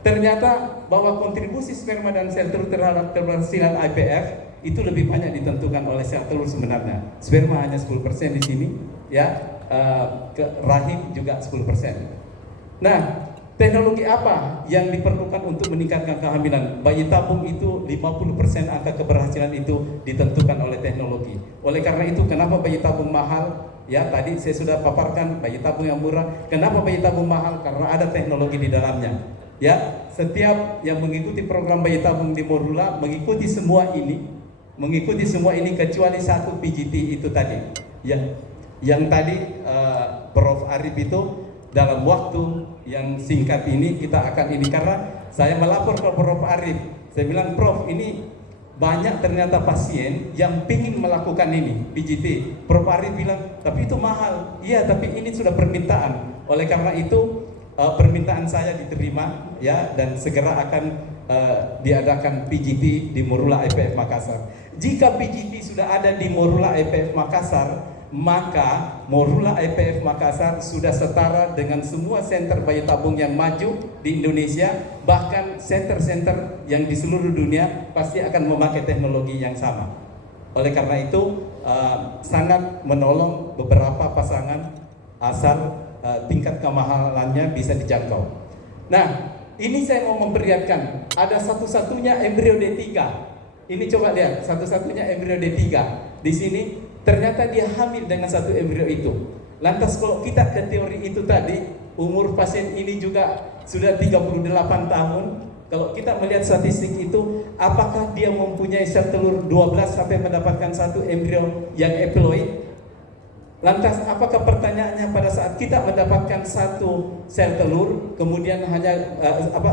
Ternyata bahwa kontribusi sperma dan sel telur terhadap keberhasilan IVF itu lebih banyak ditentukan oleh sel telur sebenarnya. Sperma hanya 10% di sini, ya, rahim juga 10%. Nah, teknologi apa yang diperlukan untuk meningkatkan kehamilan? Bayi tabung itu 50% angka keberhasilan itu ditentukan oleh teknologi. Oleh karena itu, kenapa bayi tabung mahal? Ya, tadi saya sudah paparkan bayi tabung yang murah. Kenapa bayi tabung mahal? Karena ada teknologi di dalamnya. Ya, setiap yang mengikuti program bayi tabung di Morula mengikuti semua ini kecuali satu PGT itu tadi. Ya, yang tadi Prof Arif itu dalam waktu yang singkat ini kita akan ini, karena saya melapor ke Prof Arif. Saya bilang, Prof, ini banyak ternyata pasien yang ingin melakukan ini PGT. Prof Arif bilang, tapi itu mahal. Iya, tapi ini sudah permintaan. Oleh karena itu permintaan saya diterima, ya, dan segera akan diadakan PGT di Morula IVF Makassar. Jika PGT sudah ada di Morula IVF Makassar, maka Morula IVF Makassar sudah setara dengan semua senter bayi tabung yang maju di Indonesia, bahkan senter-senter yang di seluruh dunia pasti akan memakai teknologi yang sama. Oleh karena itu sangat menolong beberapa pasangan asal tingkat kemahalannya bisa dijangkau. Nah, ini saya mau memperlihatkan ada satu-satunya embrio D3. Ini coba lihat, satu-satunya embrio D3 di sini. Ternyata dia hamil dengan satu embrio itu. Lantas kalau kita ke teori itu tadi, umur pasien ini juga sudah 38 tahun. Kalau kita melihat statistik itu, apakah dia mempunyai sel telur 12 sampai mendapatkan satu embrio yang haploid? Lantas apakah pertanyaannya pada saat kita mendapatkan satu sel telur, kemudian hanya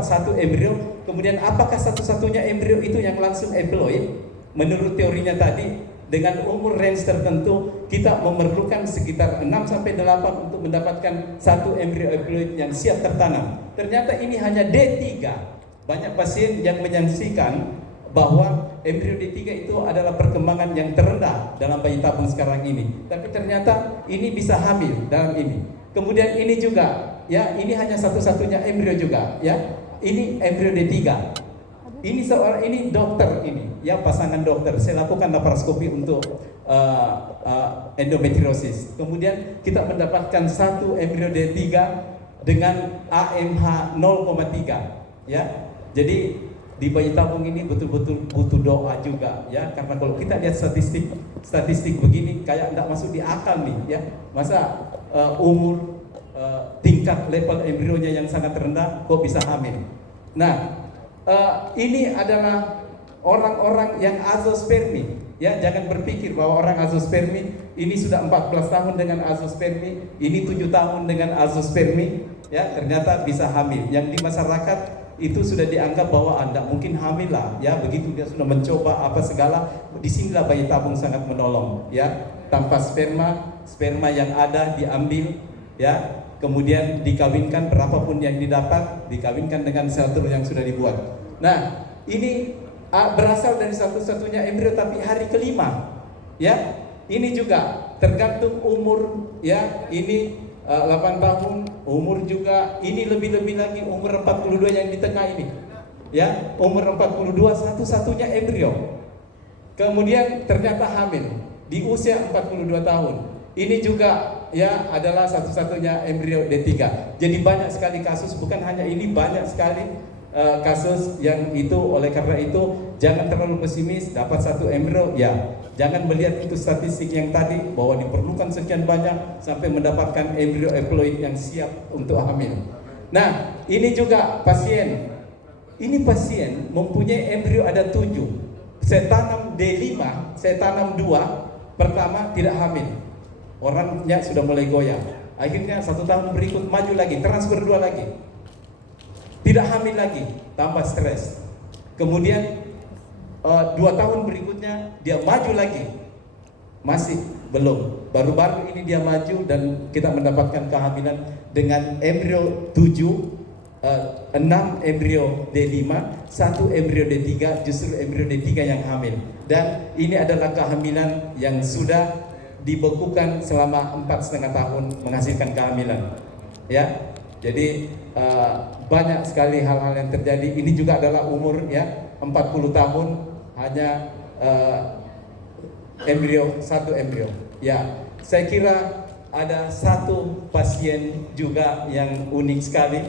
satu embrio, kemudian apakah satu-satunya embrio itu yang langsung haploid? Menurut teorinya tadi, dengan umur range tertentu kita memerlukan sekitar 6-8 untuk mendapatkan satu embrio haploid yang siap tertanam. Ternyata ini hanya D3. Banyak pasien yang menyaksikan bahwa embrio D3 itu adalah perkembangan yang terendah dalam bayi tabung sekarang ini. Tapi ternyata ini bisa hamil dalam ini. Kemudian ini juga, ya, ini hanya satu-satunya embrio juga, ya. Ini embrio D3. Ini dokter ini, ya, pasangan dokter. Saya lakukan laparoskopi untuk endometriosis. Kemudian kita mendapatkan satu embrio D3 dengan AMH 0,3 ya. Jadi di bayi tabung ini betul-betul butuh doa juga ya, karena kalau kita lihat statistik begini kayak tidak masuk di akal nih ya. Masa umur tingkat level embrionya yang sangat rendah kok bisa hamil. Nah, ini adalah orang-orang yang azospermi ya. Jangan berpikir bahwa orang azospermi ini sudah 14 tahun dengan azospermi, ini 7 tahun dengan azospermi ya, ternyata bisa hamil. Yang di masyarakat itu sudah dianggap bahwa Anda mungkin hamil lah ya, begitu dia sudah mencoba apa segala. Disinilah bayi tabung sangat menolong ya. Tanpa sperma yang ada diambil ya, kemudian dikawinkan, berapapun yang didapat dikawinkan dengan sel telur yang sudah dibuat. Nah, ini berasal dari satu-satunya embrio tapi hari kelima ya. Ini juga tergantung umur ya. Ini 8 tahun, umur juga ini lebih-lebih lagi umur 42 yang di tengah ini ya, umur 42 satu-satunya embrio. Kemudian ternyata hamil di usia 42 tahun. Ini juga ya adalah satu-satunya embrio D3. Jadi banyak sekali kasus, bukan hanya ini, banyak sekali kasus yang itu. Oleh karena itu jangan terlalu pesimis dapat satu embrio ya. Jangan melihat itu statistik yang tadi bahwa diperlukan sekian banyak sampai mendapatkan embrio haploid yang siap untuk hamil. Nah, ini juga pasien. Ini pasien mempunyai embrio ada 7. Saya tanam D5, saya tanam 2, pertama tidak hamil. Orangnya sudah mulai goyah. Akhirnya 1 tahun berikut maju lagi, transfer 2 lagi. Tidak hamil lagi, tambah stres. Kemudian 2 tahun berikutnya dia maju lagi, masih belum. Baru-baru ini dia maju dan kita mendapatkan kehamilan dengan embrio 7, 6 embrio D5, 1 embrio D3, justru embrio D3 yang hamil. Dan ini adalah kehamilan yang sudah dibekukan selama 4,5 tahun menghasilkan kehamilan ya. Jadi banyak sekali hal-hal yang terjadi. Ini juga adalah umur ya 40 tahun, hanya satu embrio ya. Saya kira ada satu pasien juga yang unik sekali.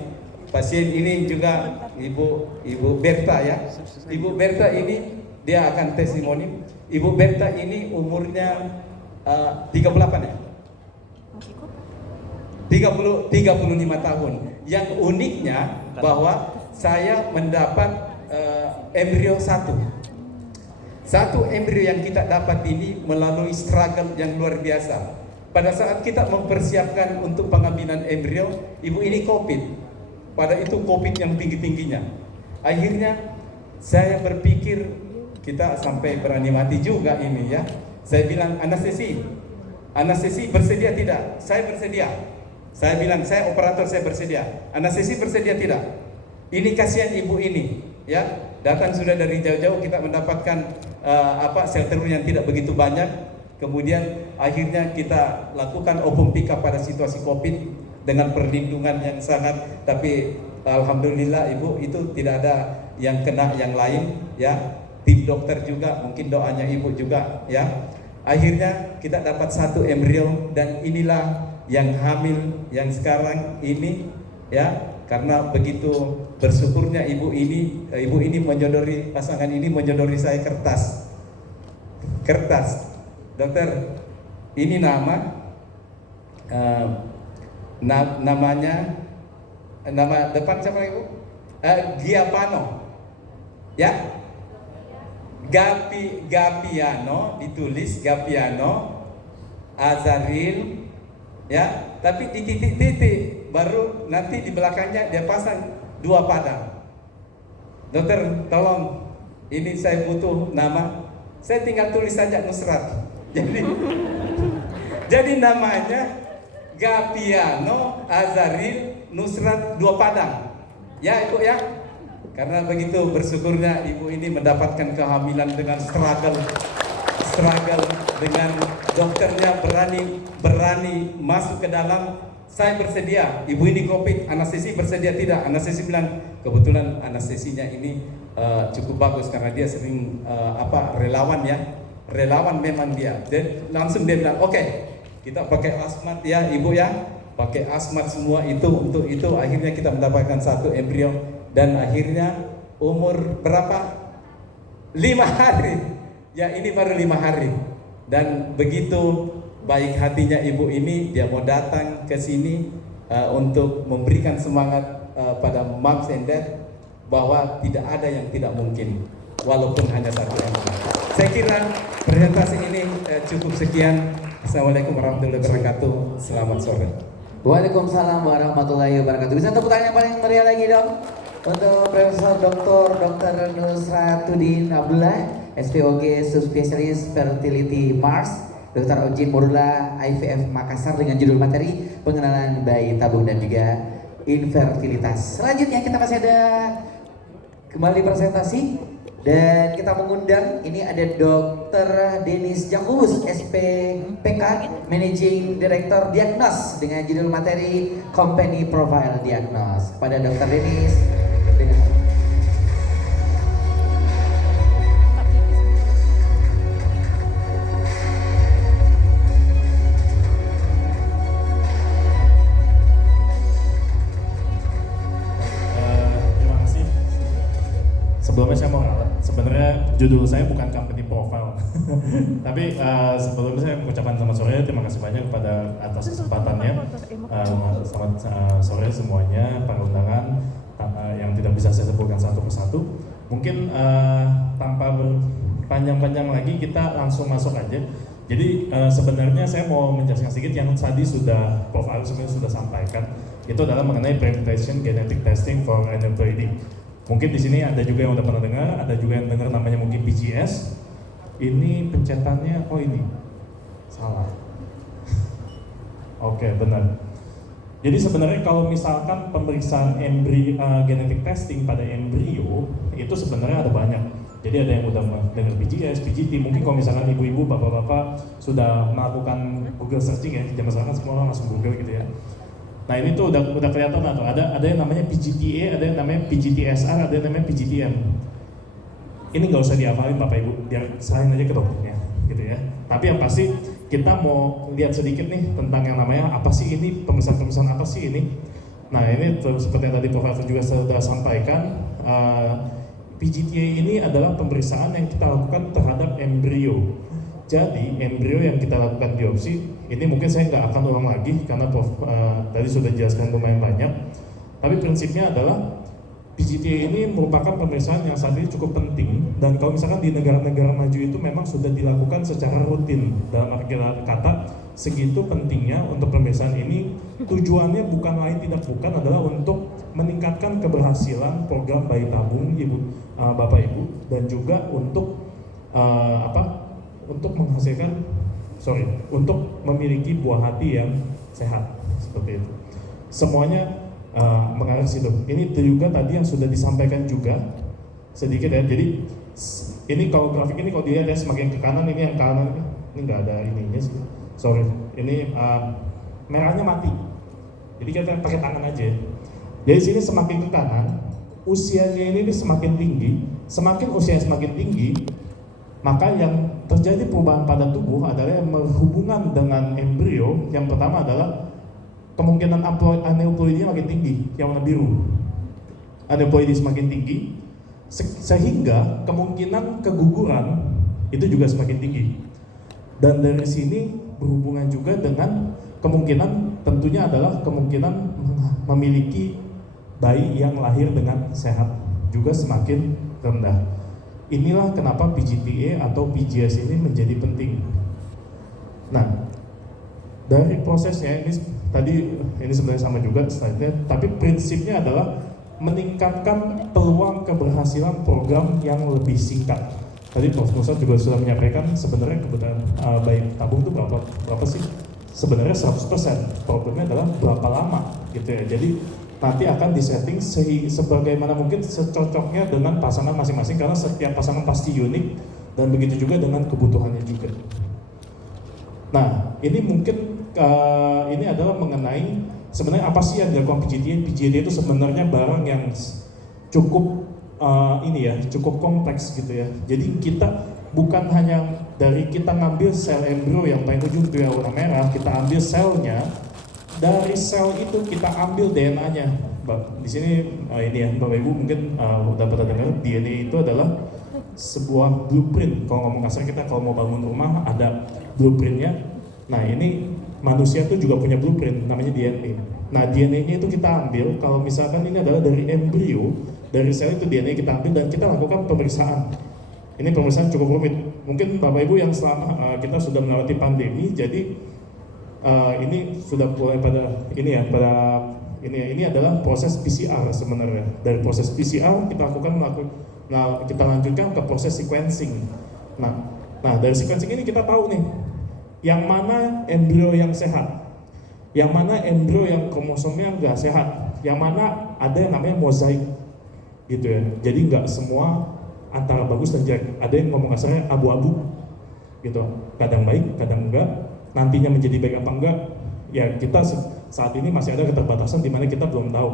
Pasien ini juga Ibu Berta ya. Ibu Berta ini dia akan testimoni. Ibu Berta ini umurnya 38 ya. 35 tahun. Yang uniknya bahwa saya mendapat embrio satu embrio yang kita dapat ini melalui struggle yang luar biasa. Pada saat kita mempersiapkan untuk pengambilan embrio, ibu ini COVID. Pada itu COVID yang tinggi-tingginya. Akhirnya saya berpikir kita sampai berani mati juga ini ya. Saya bilang anestesi bersedia tidak? Saya bersedia. Saya bilang saya operator, saya bersedia. Anestesi bersedia tidak? Ini kasihan ibu ini ya. Datang sudah dari jauh-jauh, kita mendapatkan sel telur yang tidak begitu banyak. Kemudian akhirnya kita lakukan open pick up pada situasi COVID dengan perlindungan yang sangat. Tapi alhamdulillah ibu itu tidak ada yang kena yang lain ya. Tim dokter juga, mungkin doanya ibu juga ya. Akhirnya kita dapat satu embrio dan inilah yang hamil yang sekarang ini ya. Karena begitu bersyukurnya ibu ini menyodori, pasangan ini menyodori saya kertas. Dokter, ini namanya nama depan siapa ibu? Giapano ya. Gapiano, ditulis Gapiano Azaril ya, tapi di titik-titik baru nanti di belakangnya dia pasang 2 padang. Dokter, tolong ini saya butuh nama. Saya tinggal tulis saja Nusrat. Jadi namanya Gapiano Azaril Nusrat 2 padang. Ya ibu ya. Karena begitu bersyukurnya ibu ini mendapatkan kehamilan dengan struggle dengan dokternya berani masuk ke dalam. Saya bersedia, ibu ini COVID, anestesi bersedia tidak? Anestesi bilang kebetulan anestesinya ini cukup bagus karena dia sering relawan ya, relawan memang dia. Dan langsung dia bilang oke, kita pakai lasmat ya ibu ya. pakai asmat semua itu, untuk itu akhirnya kita mendapatkan satu embrio, dan akhirnya umur berapa? 5 hari. Ya, ini baru 5 hari. Dan begitu baik hatinya ibu ini, dia mau datang ke sini untuk memberikan semangat pada moms and dad bahwa tidak ada yang tidak mungkin walaupun hanya satu embrio. Saya kira presentasi ini cukup sekian. Assalamualaikum warahmatullahi wabarakatuh. Selamat sore. Waalaikumsalam warahmatullahi wabarakatuh. Bisa tepuk tangan yang paling meriah lagi dong untuk Profesor Dr. Nusratudin Abdullah, SPOG Subspesialis Fertility Mars, Dr. Ojin Morula, IVF Makassar, dengan judul materi pengenalan bayi tabung dan juga infertilitas. Selanjutnya kita masih ada kembali presentasi, dan kita mengundang, ini ada Dr. Denis Jakubus, SPPK, Managing Director Diagnos, dengan judul materi Company Profile Diagnos. Pada Dr. Denis dengan terima kasih. Sebelumnya saya mau ngalah, sebenarnya judul saya bukan company profile. Tapi sebelumnya saya mengucapkan selamat sore, terima kasih banyak kepada atas kesempatannya. Selamat sore semuanya, para undangan yang tidak bisa saya sebutkan satu persatu. Mungkin tanpa berpanjang-panjang lagi, kita langsung masuk aja. Jadi sebenarnya saya mau menjelaskan sedikit yang tadi sudah Prof. Arif sebenarnya sudah sampaikan. Itu adalah mengenai prevention genetic testing for aneuploidy. Mungkin di sini ada juga yang udah pernah dengar, ada juga yang dengar namanya mungkin BGS. Ini pencetannya, oh ini salah. Oke, benar. Jadi sebenarnya kalau misalkan pemeriksaan genetic testing pada embrio itu sebenarnya ada banyak. Jadi ada yang udah dengar BGS, PGT. Mungkin kalau misalkan ibu-ibu, bapak-bapak sudah melakukan Google searching ya, zaman sekarang kan semua orang langsung Google gitu ya. Nah ini tuh udah kelihatan atau ada yang namanya PGTA, ada yang namanya PGTSR, ada yang namanya PGTM. Ini nggak usah dihafalin Bapak Ibu, biar serahin aja ke dokternya, gitu ya. Tapi yang pasti kita mau lihat sedikit nih tentang yang namanya apa sih ini, pemeriksaan apa sih ini. Nah ini seperti yang tadi Profesor juga sudah sampaikan, PGTA ini adalah pemeriksaan yang kita lakukan terhadap embrio. Jadi embrio yang kita lakukan biopsi, ini mungkin saya nggak akan ulang lagi karena tadi sudah dijelaskan lumayan banyak. Tapi prinsipnya adalah PGTA ini merupakan pemeriksaan yang saat ini cukup penting, dan kalau misalkan di negara-negara maju itu memang sudah dilakukan secara rutin. Dalam arti kata, segitu pentingnya untuk pemeriksaan ini. Tujuannya bukan lain tidak bukan adalah untuk meningkatkan keberhasilan program bayi tabung Bapak Ibu, dan juga untuk untuk memiliki buah hati yang sehat, seperti itu. Semuanya mengarah situ. Ini juga tadi yang sudah disampaikan juga sedikit ya. Jadi ini kalau grafik ini kalau dilihat ya, semakin ke kanan, ini yang kanan ini nggak ada ininya sih. Sorry, ini merahnya mati. Jadi kita pakai tangan aja. Jadi sini semakin ke kanan, usianya ini semakin tinggi. Semakin usia semakin tinggi, maka yang terjadi perubahan pada tubuh adalah yang berhubungan dengan embrio. Yang pertama adalah kemungkinan aneuploidy makin tinggi, yang warna biru. Aneuploidy semakin tinggi, sehingga kemungkinan keguguran itu juga semakin tinggi. Dan dari sini berhubungan juga dengan kemungkinan, tentunya adalah kemungkinan memiliki bayi yang lahir dengan sehat juga semakin rendah. Inilah kenapa PGTA atau PGS ini menjadi penting. Nah, dari prosesnya ini sebenarnya sama juga slide-nya, tapi prinsipnya adalah meningkatkan peluang keberhasilan program yang lebih singkat. Tadi Prof. Musa juga sudah menyampaikan sebenarnya kebutuhan bayi tabung itu berapa sih? Sebenarnya 100%. Problemnya adalah berapa lama gitu ya. Jadi nanti akan disetting sebagaimana mungkin secocoknya dengan pasangan masing-masing, karena setiap pasangan pasti unik, dan begitu juga dengan kebutuhannya juga. Nah, ini mungkin ini adalah mengenai sebenarnya apa sih yang dilakukan PGTA. PGTA itu sebenarnya barang yang cukup cukup kompleks gitu ya. Jadi kita bukan hanya dari kita ngambil sel embrio yang paling ujung itu yang warna merah, kita ambil selnya, dari sel itu kita ambil DNA-nya. Di sini ini ya Bapak Ibu mungkin udah pernah dengar DNA itu adalah sebuah blueprint. Kalau ngomong kasar kita kalau mau bangun rumah ada blueprintnya. Nah ini manusia itu juga punya blueprint namanya DNA. Nah DNA-nya itu kita ambil kalau misalkan ini adalah dari embrio, dari sel itu DNA kita ambil dan kita lakukan pemeriksaan. Ini pemeriksaan cukup rumit. Mungkin Bapak Ibu yang selama kita sudah melewati pandemi, jadi ini sudah mulai pada ini ya, pada ini adalah proses PCR sebenarnya. Dari proses PCR kita kita lanjutkan ke proses sequencing. Nah dari sequencing ini kita tahu nih, yang mana embrio yang sehat, yang mana embrio yang kromosomnya nggak sehat, yang mana ada yang namanya mozaik, gitu ya. Jadi nggak semua antara bagus dan jelek, ada yang ngomong kasarnya abu-abu, gitu. Kadang baik, kadang enggak. Nantinya menjadi baik apa enggak, ya kita saat ini masih ada keterbatasan di mana kita belum tahu,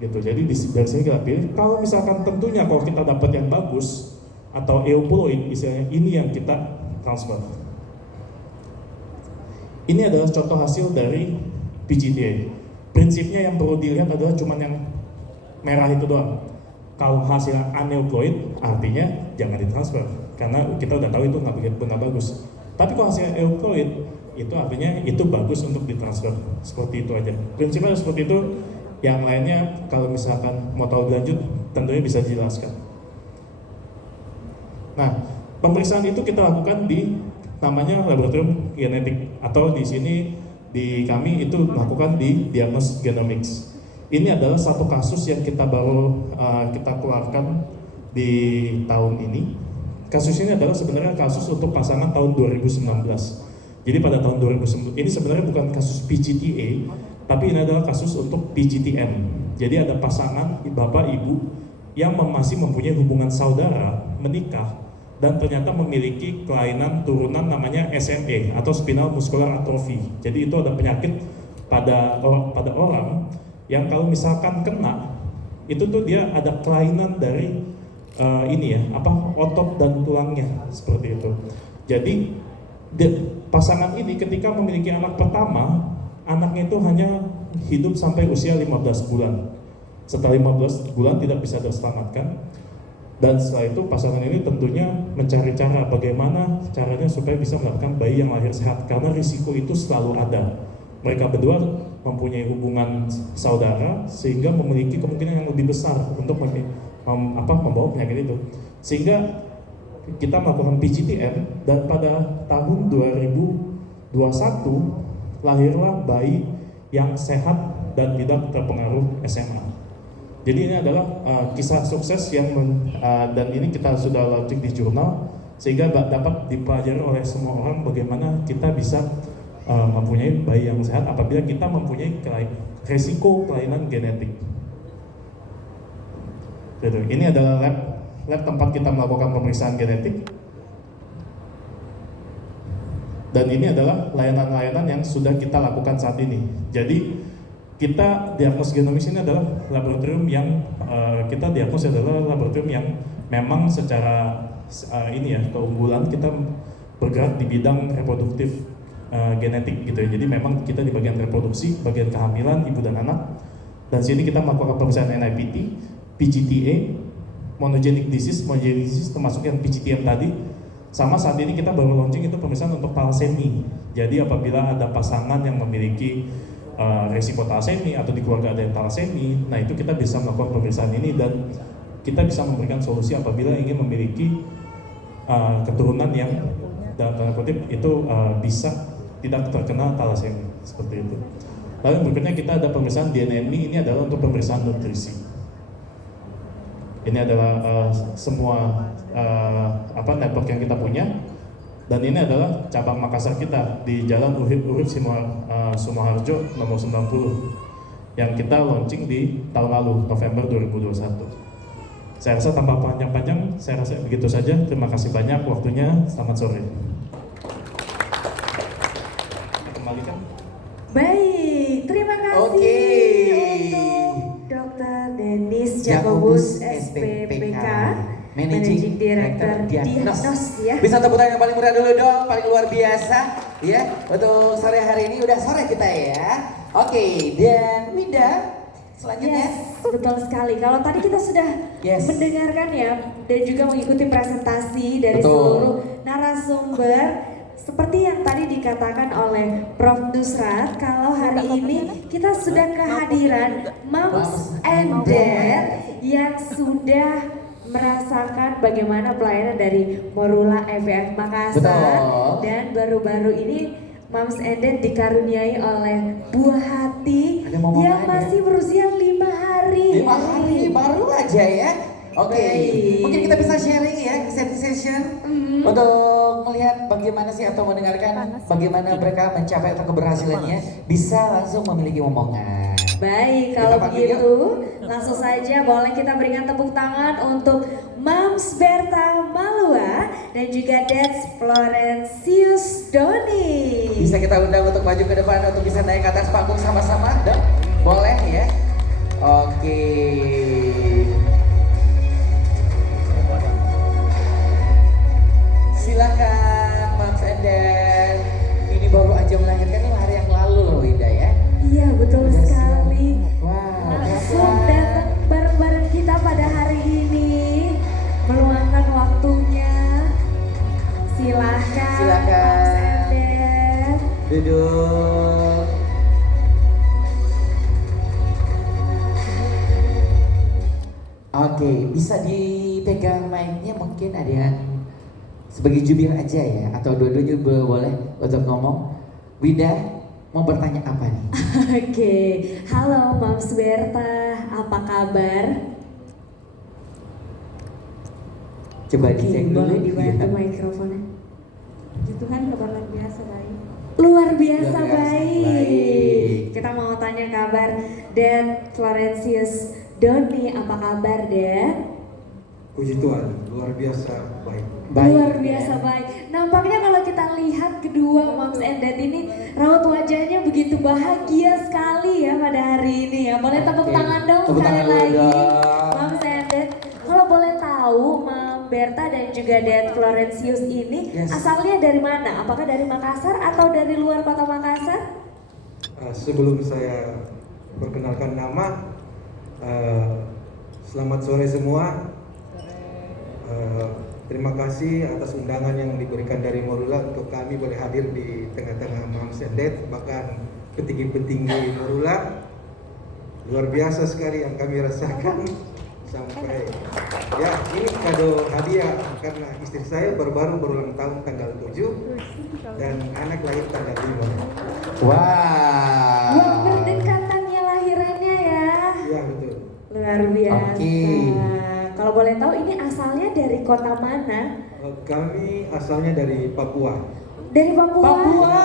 gitu. Jadi dari sini kita pilih. Kalau misalkan tentunya kalau kita dapat yang bagus atau euploid, istilahnya ini yang kita transfer. Ini adalah contoh hasil dari PGT-A. Prinsipnya yang perlu dilihat adalah cuma yang merah itu doang. Kalau hasilnya aneuploid, artinya jangan ditransfer, karena kita udah tahu itu nggak bagus. Tapi kalau hasilnya euploid, itu artinya itu bagus untuk ditransfer. Seperti itu aja. Prinsipnya seperti itu. Yang lainnya kalau misalkan mau tahu lebih lanjut, tentunya bisa dijelaskan. Nah, pemeriksaan itu kita lakukan di namanya laboratorium genetik, atau di sini di kami itu melakukan di Diagnos Genomics. Ini adalah satu kasus yang kita baru kita keluarkan di tahun ini. Kasus ini adalah sebenarnya kasus untuk pasangan tahun 2019. Jadi pada tahun 2019 ini sebenarnya bukan kasus PGT-A, tapi ini adalah kasus untuk PGT-M. Jadi ada pasangan bapak ibu yang masih mempunyai hubungan saudara, menikah, dan ternyata memiliki kelainan turunan namanya SMA atau spinal muscular atrophy. Jadi itu ada penyakit pada orang yang kalau misalkan kena itu tuh dia ada kelainan dari otot dan tulangnya, seperti itu. Jadi pasangan ini ketika memiliki anak pertama, anaknya itu hanya hidup sampai usia 15 bulan. Setelah 15 bulan tidak bisa terselamatkan. Dan setelah itu pasangan ini tentunya mencari cara bagaimana caranya supaya bisa mendapatkan bayi yang lahir sehat, karena risiko itu selalu ada. Mereka berdua mempunyai hubungan saudara sehingga memiliki kemungkinan yang lebih besar untuk membawa penyakit itu. Sehingga kita melakukan PGT-M dan pada tahun 2021 lahirlah bayi yang sehat dan tidak terpengaruh SMA. Jadi ini adalah kisah sukses yang dan ini kita sudah launching di jurnal sehingga dapat dipelajari oleh semua orang bagaimana kita bisa mempunyai bayi yang sehat apabila kita mempunyai resiko kelainan genetik. Jadi, ini adalah lab tempat kita melakukan pemeriksaan genetik. Dan ini adalah layanan-layanan yang sudah kita lakukan saat ini. Jadi kita Diagnos Genomics ini adalah laboratorium yang laboratorium yang memang secara keunggulan kita bergerak di bidang reproduktif genetik gitu ya. Jadi memang kita di bagian reproduksi, bagian kehamilan ibu dan anak. Dan sini kita melakukan pemeriksaan NIPT, PGT-A, monogenic disease termasuk yang PGT-M tadi. Sama saat ini kita baru launching itu pemeriksaan untuk thalassemia. Jadi apabila ada pasangan yang memiliki resiko thalassemia atau di keluarga ada yang thalassemia, nah itu kita bisa melakukan pemeriksaan ini dan kita bisa memberikan solusi apabila ingin memiliki keturunan yang dalam tanda kutip itu bisa tidak terkena thalassemia, seperti itu. Lalu berikutnya kita ada pemeriksaan DNMI, ini adalah untuk pemeriksaan nutrisi. Ini adalah semua network yang kita punya, dan ini adalah cabang Makassar kita di Jalan Urip Sumoharjo nomor 90 yang kita launching di tahun lalu November 2021. Saya rasa tanpa panjang-panjang, saya rasa begitu saja. Terima kasih banyak waktunya. Selamat sore. Kembalikan. Baik, terima kasih untuk Dr. Dennis Jacobus SPPK Managing Director Diagnos ya. Bisa tepuk tangan yang paling murah dulu dong, paling luar biasa ya. Untuk sore hari ini udah sore kita ya. Oke, dan Winda selanjutnya. Yes, betul sekali. Kalau tadi kita sudah mendengarkan ya dan juga mengikuti presentasi dari Betul. seluruh narasumber. Seperti yang tadi dikatakan oleh Prof. Nusrat, kalau hari ini kita sudah kehadiran Moms and Dad yang sudah merasakan bagaimana pelayanan dari Morula IVF Makassar. Betul. Dan baru-baru ini Moms and Dad dikaruniai oleh buah hati Ada momongan yang ya? masih berusia 5 hari. 5 hari baru aja ya. Oke, Baik. mungkin kita bisa sharing ya session untuk melihat bagaimana sih atau mendengarkan bagaimana mereka mencapai atau keberhasilannya bisa langsung memiliki omongan. Baik, Kita kalau panggil begitu langsung saja boleh kita berikan tepuk tangan untuk Moms Berta Malua dan juga Dads Florencius Doni. Bisa kita undang untuk maju ke depan untuk bisa naik ke atas panggung sama-sama, dong? Boleh ya? Oke. Silakan Moms and Dad. Ini baru aja melahirkan 5 hari yang lalu loh Winda ya. Iya, betul Udah sekali. Wow, Langsung datang bareng-bareng kita pada hari ini, meluangkan waktunya. Silahkan, Silakan. Moms and Dad. Duduk. Oke, bisa dipegang mic-nya mungkin ada yang sebagai jubir aja ya atau dua-duanya boleh untuk ngomong. Winda mau bertanya apa nih? Oke, halo Moms Berta, apa kabar? Coba Oke, dicek dulu. boleh dibantu Iya. mikrofonnya. Puji Tuhan kabar luar biasa baik. Luar biasa Luar biasa baik. baik. Kita mau tanya kabar Dan Florencius Doni, apa kabar Dad? Puji Tuhan, luar biasa baik. Baik. Luar biasa baik. Nampaknya kalau kita lihat kedua Moms and Dad ini raut wajahnya begitu bahagia sekali ya pada hari ini ya. Boleh tepuk Oke. tangan dong Tepuk sekali tangan dulu lagi. dong. Moms and Dad, kalau boleh tahu Mam Berta dan juga Dad Florencius ini Yes. asalnya dari mana? Apakah dari Makassar atau dari luar kota Makassar? Sebelum saya perkenalkan nama, selamat sore semua. Terima kasih atas undangan yang diberikan dari Morula untuk kami boleh hadir di tengah-tengah Moms and Dad, bahkan petinggi-petinggi Morula. Luar biasa sekali yang kami rasakan sampai ya ini kado hadiah karena istri saya baru-baru berulang tahun tanggal 7 dan anak lahir tanggal 5. Wow. Yang berdekatannya lahirannya ya. Iya betul. Luar biasa. Oke. Kalau boleh tahu ini asalnya dari kota mana? Kami asalnya dari Papua. Dari Papua. Papua.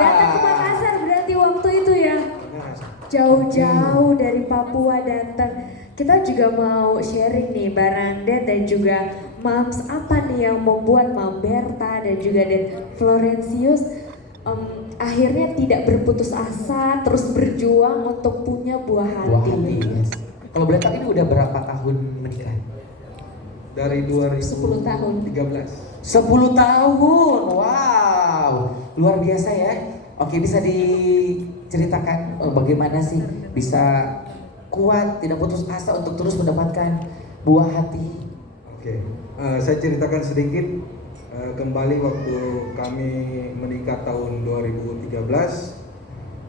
Datang ke Makassar berarti waktu itu ya. Nah, Jauh-jauh dari Papua datang. Kita juga mau sharing nih bareng Dad dan juga Moms, apa nih yang membuat Mam Berta dan juga Dad Florencius akhirnya tidak berputus asa, terus berjuang untuk punya buah Buah hati. hati. Yes. Kalau boleh tahu ini udah berapa tahun menikah? dari 10 tahun. 2013. 10 tahun, wow, luar biasa ya. Oke, bisa diceritakan bagaimana sih bisa kuat, tidak putus asa untuk terus mendapatkan buah hati? Oke, saya ceritakan sedikit kembali waktu kami menikah tahun 2013,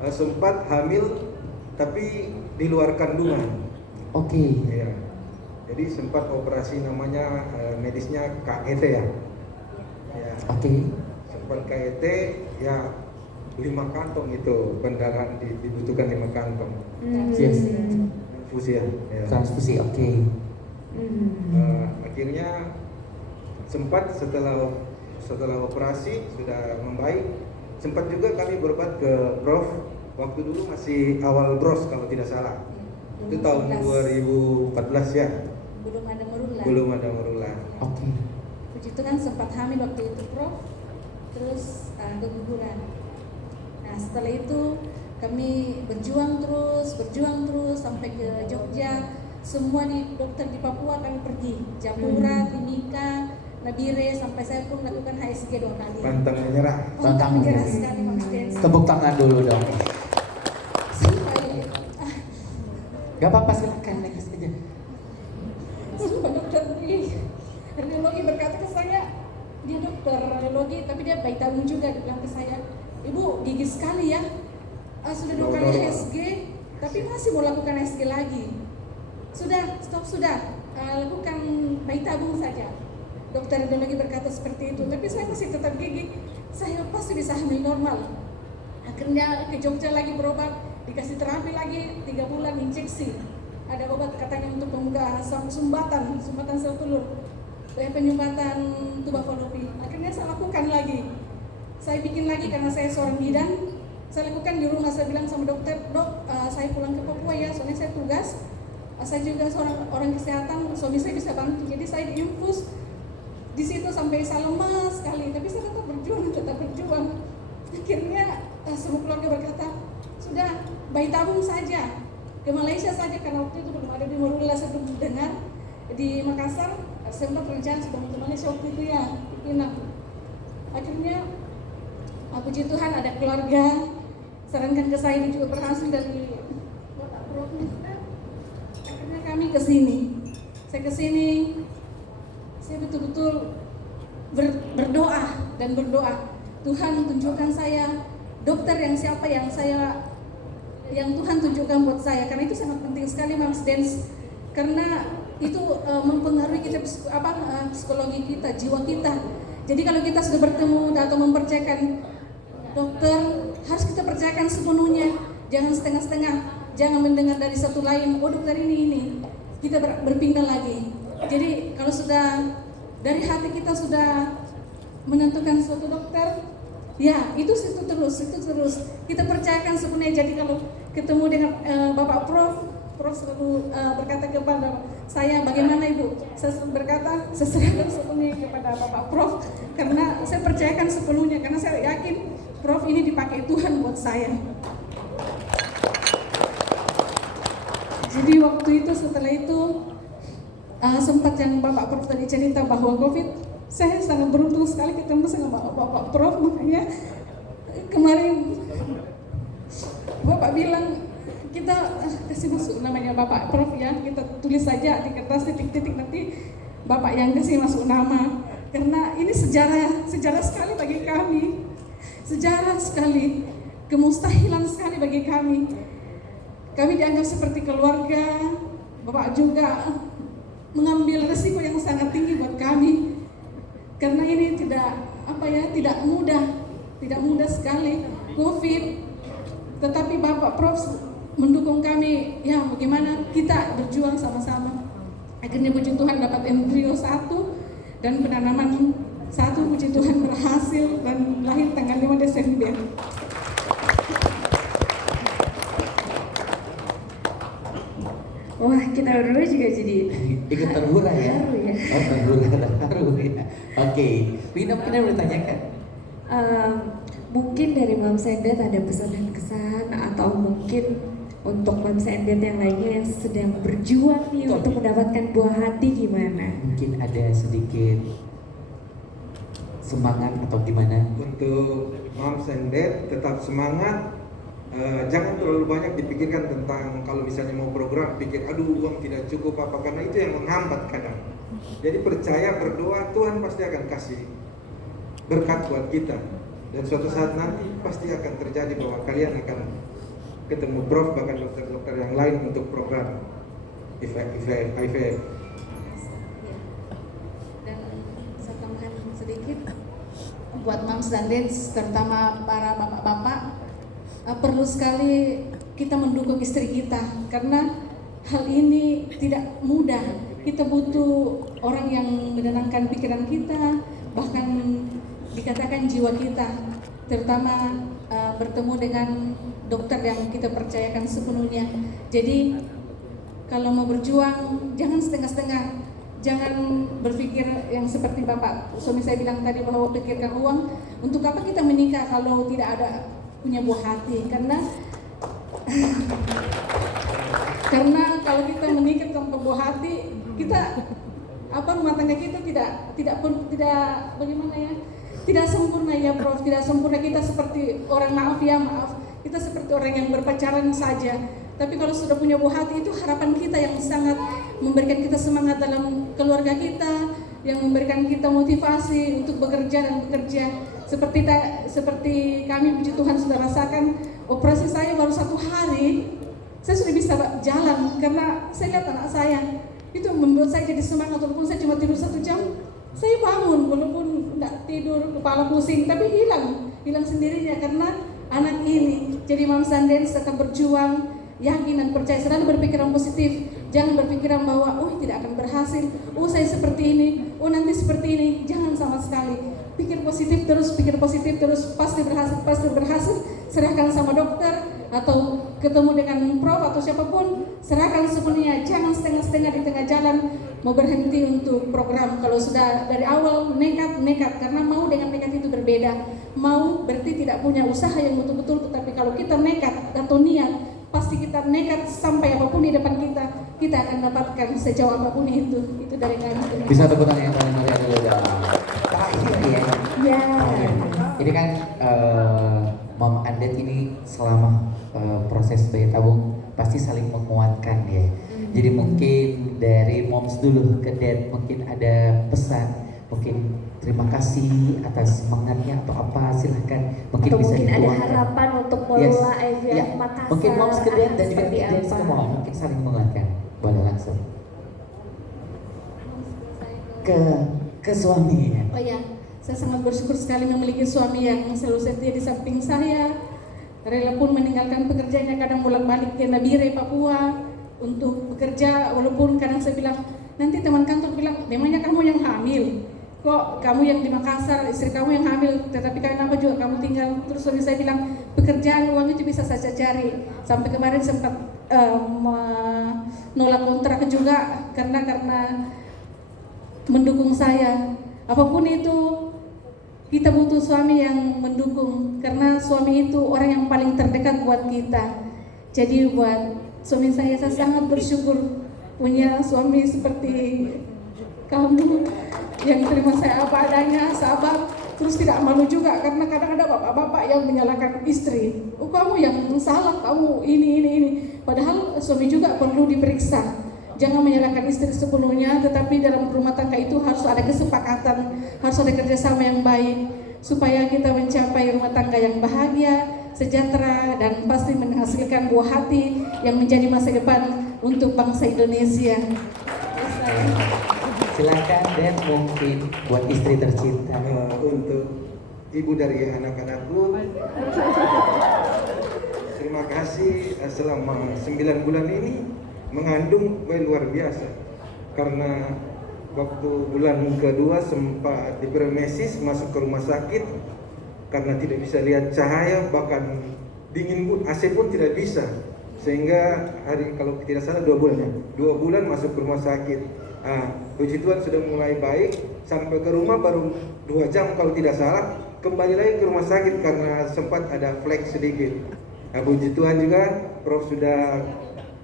sempat hamil tapi di luar kandungan. Oke, Ya, jadi sempat operasi namanya medisnya KET ya. Ya, oke, sempat KET ya 5 kantong itu pendarahan dibutuhkan 5 kantong yes, infusi ya. Ya. transfusi, oke. Akhirnya sempat setelah operasi sudah membaik, sempat juga kami berobat ke Prof. Waktu dulu masih awal bros kalau tidak salah. Itu tahun 2014 ya. Belum ada merula. Belum ada merula. Oke, Puji Tuhan sempat hamil waktu itu Prof. Terus keguguran. Nah setelah itu kami berjuang terus sampai ke Jogja. semua dokter di Papua kami pergi, Japura, Timika, Nabire, sampai saya pun lakukan HSG 2 kali. Pantang menyerah. Pantang menyerah sekali Mams Dance. Tepuk tangan dulu dong. Sampai Gak apa-apa, silakan lagi saja. sumpah dokter di radiologi berkata ke saya, dia dokter radiologi tapi dia bayi tabung juga, dia bilang ke saya, ibu gigi sekali ya, sudah 2 kali HSG tapi masih mau lakukan HSG lagi. Sudah, stop sudah, lakukan bayi tabung saja. Dokter radiologi berkata seperti itu, tapi saya masih tetap gigi, saya pasti bisa hamil normal. Akhirnya ke Jogja lagi berobat, dikasih terapi lagi 3 bulan injeksi. Ada obat katanya untuk membuka sumbatan sel telur, penyumbatan tuba falopi. Akhirnya saya lakukan lagi. Saya bikin lagi karena saya seorang bidan. Saya lakukan di rumah, saya bilang sama dokter, dok, saya pulang ke Papua ya, soalnya saya tugas. Saya juga seorang orang kesehatan, suami saya bisa bantu. Jadi saya diinfus di situ sampai saya lemah sekali, tapi saya tetap berjuang. Akhirnya semua keluarga berkata, sudah bayi tabung saja, ke Malaysia saja, karena waktu itu belum ada di Morula, saya belum dengar. Di Makassar sempat rencana sebelum ke Malaysia waktu itu ya, di Pinang. Akhirnya puji Tuhan ada keluarga sarankan ke saya, ini juga berhasil dari Bapak Prof. Akhirnya kami ke sini. Saya ke sini, saya betul-betul berdoa dan berdoa, Tuhan tunjukkan saya dokter yang siapa yang Tuhan tunjukkan buat saya, karena itu sangat penting sekali Mams Dance, karena itu mempengaruhi kita psikologi kita, jiwa kita. Jadi kalau kita sudah bertemu atau mempercayakan dokter, harus kita percayakan sepenuhnya, jangan setengah-setengah, jangan mendengar dari satu lain, oh dokter ini, kita berpindah lagi. Jadi kalau sudah dari hati kita sudah menentukan suatu dokter, ya itu terus kita percayakan sepenuhnya. Jadi kalau ketemu dengan Bapak Prof selalu berkata kepada saya, bagaimana Ibu? Saya berkata, saya serahkan sepenuhnya kepada Bapak Prof, karena saya percayakan sepenuhnya, karena saya yakin Prof ini dipakai Tuhan buat saya. Jadi waktu itu, setelah itu sempat yang Bapak Prof tadi cerita bahwa COVID, saya sangat beruntung sekali ketemu sama Bapak Prof, makanya kemarin Bapak bilang kita kasih masuk namanya Bapak Prof ya, kita tulis saja di kertas titik-titik, nanti Bapak yang kasih masuk nama, karena ini sejarah sekali bagi kami, sejarah sekali, kemustahilan sekali bagi kami. Kami dianggap seperti keluarga, Bapak juga mengambil resiko yang sangat tinggi buat kami, karena ini tidak mudah sekali COVID, tetapi Bapak Prof mendukung kami, ya bagaimana kita berjuang sama-sama. Akhirnya puji Tuhan dapat embrio 1 dan penanaman 1, puji Tuhan berhasil dan lahir tanggal 5 Desember. Wah, kita berdua juga jadi Ikut terhura ya? Haru ya. Oh, terharu ya. Oke, Wina mungkin ada bertanyakan? Mungkin dari Mams Endet ada pesan dan kesan, atau mungkin untuk Mams Endet yang lainnya yang sedang berjuang nih untuk mendapatkan buah hati, gimana? Mungkin ada sedikit semangat atau gimana? Untuk Mams and Dad tetap semangat. Jangan terlalu banyak dipikirkan tentang kalau misalnya mau program, pikir aduh uang tidak cukup apa, karena itu yang menghambat kadang. Jadi percaya, berdoa, Tuhan pasti akan kasih berkat buat kita, dan suatu saat nanti pasti akan terjadi bahwa kalian akan ketemu Prof, bahkan dokter-dokter yang lain untuk program IVF. Dan saya tambahkan sedikit buat Mams dan Dad, terutama para bapak-bapak, perlu sekali kita mendukung istri kita, karena hal ini tidak mudah. Kita butuh orang yang menenangkan pikiran kita, bahkan dikatakan jiwa kita, terutama bertemu dengan dokter yang kita percayakan sepenuhnya. Jadi kalau mau berjuang, jangan setengah-setengah, jangan berpikir yang seperti Bapak suami saya bilang tadi, bahwa pikirkan uang. Untuk apa kita menikah kalau tidak ada punya buah hati? Karena Karena kalau kita menikah tanpa buah hati, kita rumah tangga kita tidak bagaimana ya? Tidak sempurna ya Prof, tidak sempurna. Kita seperti orang maaf, kita seperti orang yang berpacaran saja. Tapi kalau sudah punya buah hati, itu harapan kita yang sangat memberikan kita semangat dalam keluarga kita, yang memberikan kita motivasi untuk bekerja dan bekerja. Seperti kami puji Tuhan sudah rasakan, operasi saya baru 1 hari, saya sudah bisa jalan karena saya lihat anak saya. Itu membuat saya jadi semangat, walaupun saya cuma tidur 1 jam, saya bangun walaupun tidak tidur, kepala pusing, tapi hilang sendirinya karena anak ini. Jadi Moms and Dads akan berjuang, yakin dan percaya, selalu berpikiran positif. Jangan berpikiran bahwa tidak akan berhasil, saya seperti ini, nanti seperti ini. Jangan sama sekali. Pikir positif terus, pasti berhasil. Serahkan sama dokter atau ketemu dengan prof atau siapapun, serahkan sepenuhnya. Jangan setengah-setengah di tengah jalan mau berhenti untuk program. Kalau sudah dari awal nekat, karena mau dengan nekat itu berbeda. Mau berarti tidak punya usaha yang betul-betul, tetapi kalau kita nekat atau niat, pasti kita nekat sampai apapun di depan kita akan dapatkan sejauh apapun itu dari kami. Bisa tepuk tangan yang paling meriah dulu dong. Terakhir ya. Ya. Ini kan Mom and Dad ini selama proses bayi tabung pasti saling menguatkan ya. Jadi mungkin dari moms dulu ke dad mungkin ada pesan, mungkin terima kasih atas semangatnya atau apa, silahkan mungkin Atau bisa mungkin ada dituangkan. harapan untuk Morula IVF Ya. Makassar. Mungkin moms ke dad dan juga seperti ke dad apa? semua mungkin saling menguatkan. Boleh langsung ke suami ya. Oh ya, saya sangat bersyukur sekali memiliki suami yang selalu setia di samping saya. Rela pun meninggalkan pekerjaannya, kadang bolak-balik ke Nabire, Papua untuk bekerja. Walaupun kadang saya bilang, nanti teman kantor bilang, memangnya kamu yang hamil? Kok kamu yang di Makassar, istri kamu yang hamil, tetapi kenapa juga kamu tinggal? Terus suami saya bilang, pekerjaan uang itu bisa saja cari. Sampai kemarin sempat menolak kontrak juga karena mendukung saya. Apapun itu, kita butuh suami yang mendukung, karena suami itu orang yang paling terdekat buat kita. Jadi buat suami saya sangat bersyukur punya suami seperti kamu yang terima saya apa adanya, sabar, terus tidak malu juga, karena kadang ada bapak-bapak yang menyalahkan istri. Kamu yang salah, kamu ini. Padahal suami juga perlu diperiksa. Jangan menyalahkan istri sepenuhnya, tetapi dalam rumah tangga itu harus ada kesepakatan, harus ada kerjasama yang baik, supaya kita mencapai rumah tangga yang bahagia, sejahtera, dan pasti menghasilkan buah hati yang menjadi masa depan untuk bangsa Indonesia. Silakan dan mungkin buat istri tercinta. Untuk ibu dari anak-anakku, terima kasih selama 9 bulan ini mengandung luar biasa, karena waktu bulan kedua sempat dipremesis masuk ke rumah sakit karena tidak bisa lihat cahaya, bahkan dingin pun, AC pun tidak bisa, sehingga hari kalau tidak salah 2 bulan masuk ke rumah sakit. Puji Tuhan sudah mulai baik, sampai ke rumah baru 2 jam kalau tidak salah kembali lagi ke rumah sakit karena sempat ada flek sedikit. Puji Tuhan juga Prof sudah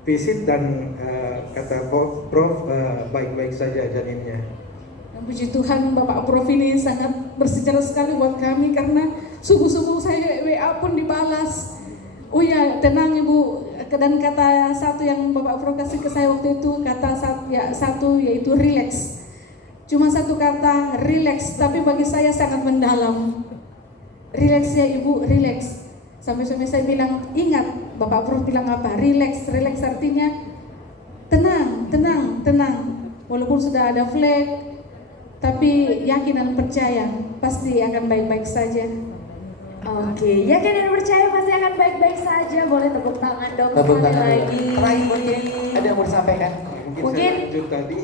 visit dan kata Prof baik-baik saja janinnya. Puji Tuhan, Bapak Prof ini sangat bersejarah sekali buat kami, karena subuh-subuh saya WA pun dibalas. Oh ya, tenang Ibu. Dan kata satu yang Bapak Prof kasih ke saya waktu itu, kata satu yaitu relax. Cuma satu kata relax, tapi bagi saya sangat mendalam. Relax ya Ibu, relax. Sampai suami saya bilang, ingat Bapak Prof bilang apa? Relax artinya tenang. Walaupun sudah ada flek, tapi yakin dan percaya pasti akan baik-baik saja. Oke, yakin dan percaya pasti akan baik-baik saja. Boleh tepuk tangan dong Tepuk sekali tangan. lagi. Terakhir mungkin ada yang mau disampaikan? Mungkin saya lanjut tadi.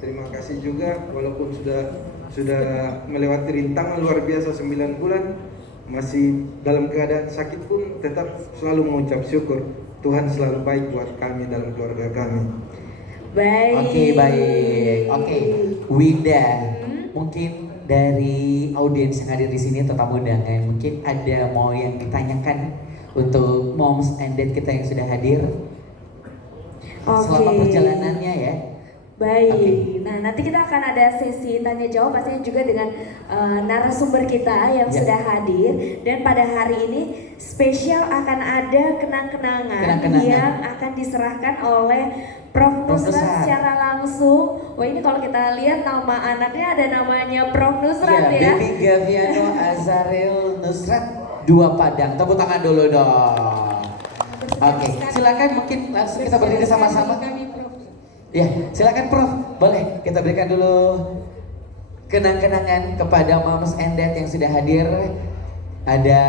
Terima kasih juga, walaupun sudah melewati rintangan luar biasa 9 bulan, masih dalam keadaan sakit pun tetap selalu mengucap syukur. Tuhan selalu baik buat kami dalam keluarga kami. Baik. Oke, baik. Oke, Winda, mungkin dari audiens yang hadir di sini atau tamu undangan, mungkin ada mau yang ditanyakan untuk moms and dad kita yang sudah hadir? selama Oke. perjalanannya ya. Baik, Oke. nah nanti kita akan ada sesi tanya jawab pastinya juga dengan narasumber kita yang Ya. sudah hadir. Dan pada hari ini spesial akan ada kenang-kenangan yang akan diserahkan oleh Prof. Prof. Nusrat Nusrat. secara langsung. Wah, ini kalau kita lihat nama anaknya ada namanya Prof. Nusrat ya. Baby Gaviano Azaril Nusrat, 2 Padang. Tepuk tangan dulu dong. Oke, silakan mungkin langsung kita berdiri sama-sama. Kami, Prof. Ya, silakan Prof. Boleh kita berikan dulu kenang-kenangan kepada Moms and Dad yang sudah hadir. Ada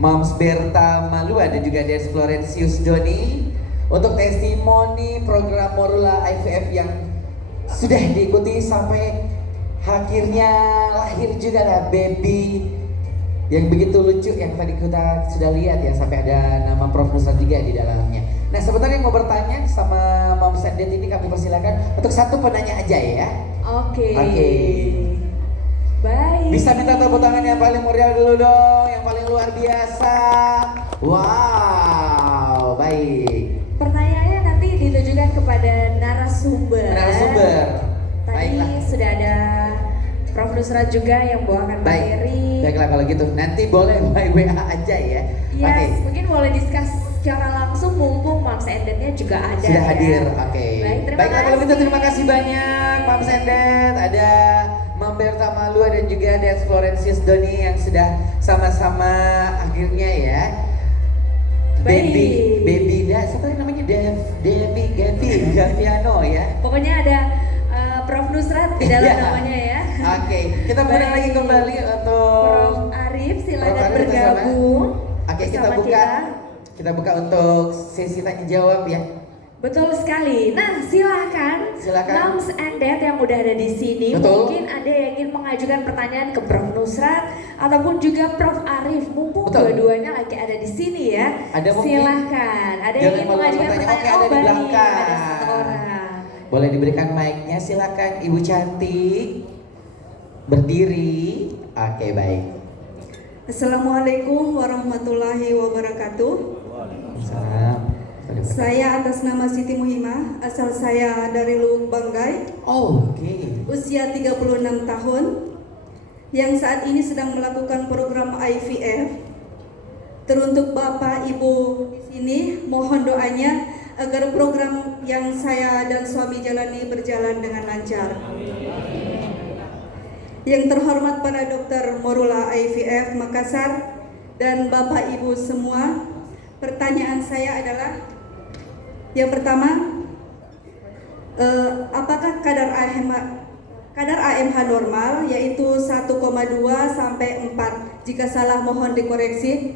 Moms Berta Malua dan juga Des Florentius Doni untuk testimoni program Morula IVF yang sudah diikuti sampai akhirnya lahir juga lah baby yang begitu lucu yang tadi kita sudah lihat ya, sampai ada nama Prof. Nusrat juga di dalamnya. Nah, sebentar yang mau bertanya sama Moms and Dad ini kami persilakan untuk satu penanya aja ya. Oke. Oke. Baik. Bisa minta tepuk tangan yang paling meriah dulu dong, yang paling luar biasa. Wow, baik. Pertanyaannya nanti ditujukan kepada narasumber. Narasumber. Tadi Baiklah. sudah ada Prof. Nusrat juga yang bawakan Baik. materi. Baiklah kalau gitu, nanti boleh by WA aja ya. Yes, mungkin boleh diskus secara langsung mumpung Moms and Dad-nya juga ada. Sudah ya. hadir, oke. Baik, terima Baiklah kalau gitu kasih. terima kasih banyak Moms and Dad. Ada Mam Berta Malua dan juga Des Florentius Doni yang sudah sama-sama akhirnya ya. Baik. Baby siapa yang namanya Devi Gaviano ya. Pokoknya ada Prof. Nusrat di dalam Iya. namanya ya. Oke, kita mengundang Baik. lagi kembali untuk Prof. Arif silakan Prof. Arif bergabung. Oke, kita bersama buka. Kita buka untuk sesi tanya jawab ya. Betul sekali. Nah, silakan. Silakan. Moms and Dad yang udah ada di sini, Betul. mungkin ada yang ingin mengajukan pertanyaan ke Prof. Nusrat ataupun juga Prof. Arif. Mumpung Betul. dua-duanya lagi ada di sini ya. Ada mungkin? Silakan. Ada yang Jangan ingin malu mengajukan bertanya. pertanyaan? Oke, ada di baik. belakang. Ada satu orang. Boleh diberikan mic-nya, silakan Ibu cantik. Berdiri. Oke, baik. Assalamualaikum warahmatullahi wabarakatuh. Salam. Saya atas nama Siti Muhimah, asal saya dari Luwuk Banggai, Oke. usia 36 tahun, yang saat ini sedang melakukan program IVF. Teruntuk Bapak Ibu di sini, mohon doanya agar program yang saya dan suami jalani berjalan dengan lancar. Yang terhormat para dokter Morula IVF Makassar dan Bapak Ibu semua, pertanyaan saya adalah yang pertama, apakah kadar AMH normal yaitu 1,2 sampai 4? Jika salah mohon dikoreksi.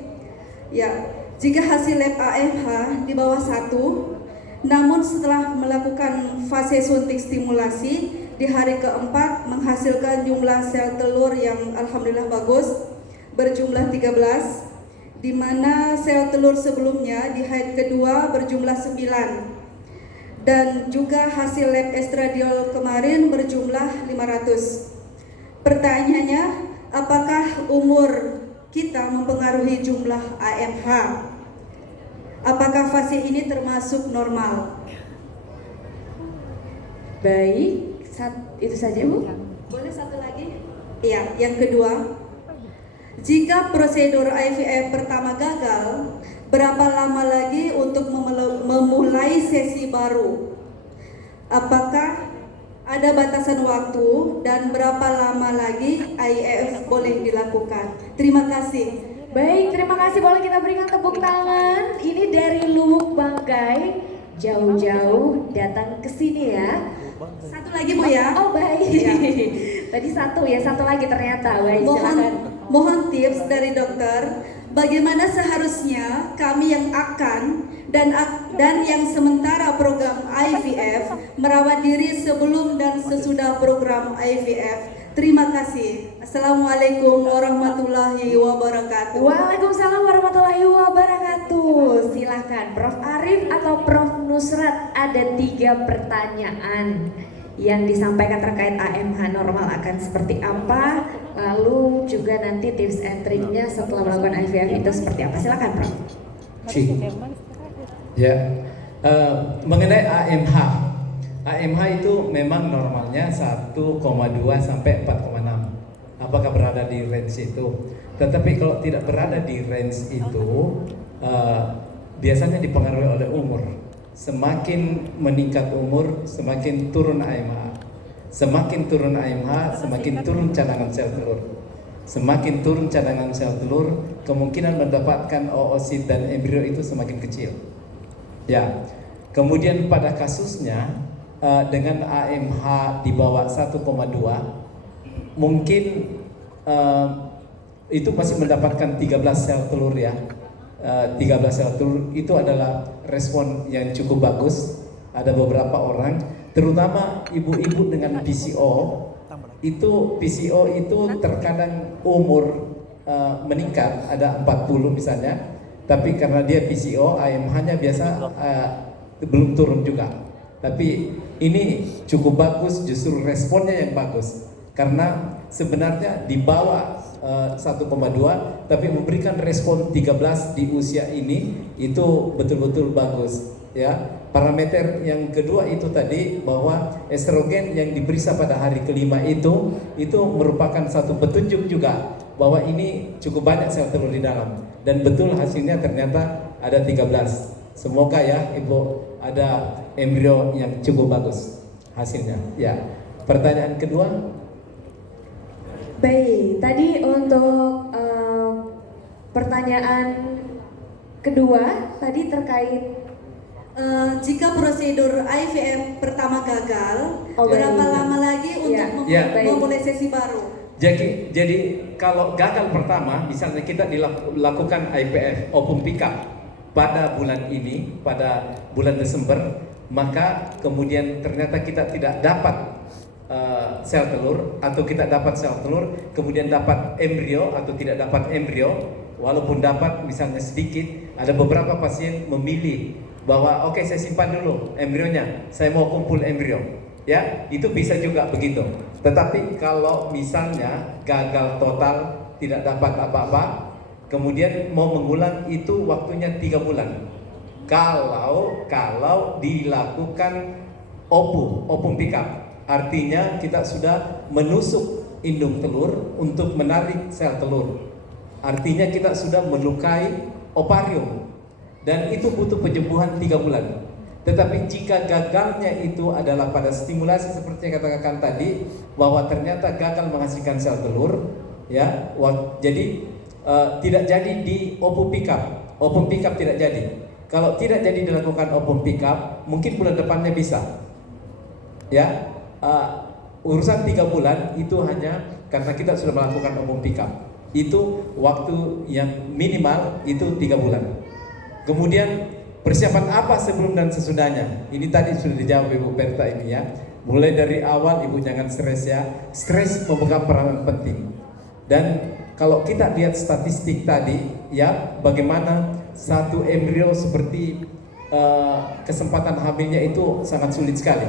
Ya, jika hasil lab AMH di bawah 1, namun setelah melakukan fase suntik stimulasi di hari keempat menghasilkan jumlah sel telur yang alhamdulillah bagus berjumlah 13, di mana sel telur sebelumnya di haid kedua berjumlah 9, dan juga hasil lab estradiol kemarin berjumlah 500. Pertanyaannya, apakah umur kita mempengaruhi jumlah AMH? Apakah fase ini termasuk normal? Baik, itu saja Bu. Boleh satu lagi? Iya, yang kedua, jika prosedur IVF pertama gagal, berapa lama lagi untuk memulai sesi baru? Apakah ada batasan waktu dan berapa lama lagi IVF boleh dilakukan? Terima kasih. Baik, terima kasih. Boleh kita berikan tepuk tangan. Ini dari Luwuk Banggai, jauh-jauh datang ke sini ya. Satu lagi Bu ya. Oh baik. Ya. Tadi satu ya, satu lagi ternyata. Baik, Mohon silakan. mohon tips dari dokter, bagaimana seharusnya kami yang akan dan yang sementara program IVF merawat diri sebelum dan sesudah program IVF. Terima kasih. Assalamualaikum warahmatullahi wabarakatuh. Waalaikumsalam warahmatullahi wabarakatuh. Silakan Prof. Arif atau Prof. Nusrat, ada 3 pertanyaan yang disampaikan terkait AMH normal akan seperti apa, lalu juga nanti tips and triknya setelah melakukan IVF itu seperti apa. Silakan Prof. Ya, Mengenai AMH, AMH itu memang normalnya 1,2 sampai 4,6. Apakah berada di range itu? Tetapi kalau tidak berada di range itu, biasanya dipengaruhi oleh umur. Semakin meningkat umur, semakin turun AMH. Semakin turun AMH, semakin turun cadangan sel telur. Semakin turun cadangan sel telur, kemungkinan mendapatkan oosit dan embrio itu semakin kecil. Ya, kemudian pada kasusnya dengan AMH di bawah 1,2, mungkin itu masih mendapatkan 13 sel telur ya. 13 sel telur itu adalah respon yang cukup bagus. Ada beberapa orang, terutama ibu-ibu dengan PCO, itu terkadang umur meningkat, ada 40 misalnya. Tapi karena dia PCO, AMH-nya biasa belum turun juga. Tapi ini cukup bagus, justru responnya yang bagus. Karena sebenarnya di bawah 1,2, tapi memberikan respon 13 di usia ini, itu betul-betul bagus. Ya, parameter yang kedua itu tadi bahwa estrogen yang diperiksa pada hari kelima itu merupakan satu petunjuk juga bahwa ini cukup banyak sel telur di dalam. Dan betul hasilnya ternyata ada 13. Semoga ya Ibu ada embrio yang cukup bagus hasilnya. Ya. Pertanyaan kedua. Baik, tadi untuk pertanyaan kedua tadi terkait Jika prosedur IVF pertama gagal, Oh, berapa baik. lama lagi untuk Ya. memulai sesi baru? Jadi kalau gagal pertama, misalnya kita dilakukan IVF open pick up pada bulan ini, pada bulan Desember, maka kemudian ternyata kita tidak dapat sel telur, atau kita dapat sel telur, kemudian dapat embrio atau tidak dapat embrio, walaupun dapat misalnya sedikit, ada beberapa pasien memilih bahwa oke, saya simpan dulu embrionya, saya mau kumpul embrio. Ya, itu bisa juga begitu. Tetapi kalau misalnya gagal total, tidak dapat apa-apa, kemudian mau mengulang, itu waktunya 3 bulan. Kalau dilakukan open pick up, artinya kita sudah menusuk indung telur untuk menarik sel telur. Artinya kita sudah melukai ovarium, dan itu butuh penyembuhan 3 bulan. Tetapi jika gagalnya itu adalah pada stimulasi seperti yang katakan tadi, bahwa ternyata gagal menghasilkan sel telur, ya, jadi tidak jadi di open pick up. Open pick up tidak jadi. Kalau tidak jadi dilakukan open pick up, mungkin bulan depannya bisa. Ya, urusan 3 bulan itu hanya karena kita sudah melakukan open pick up. Itu waktu yang minimal itu 3 bulan. Kemudian persiapan apa sebelum dan sesudahnya? Ini tadi sudah dijawab Ibu Berta ini ya. Mulai dari awal Ibu jangan stres ya. Stres memegang peranan penting. Dan kalau kita lihat statistik tadi ya, bagaimana satu embrio seperti kesempatan hamilnya itu sangat sulit sekali.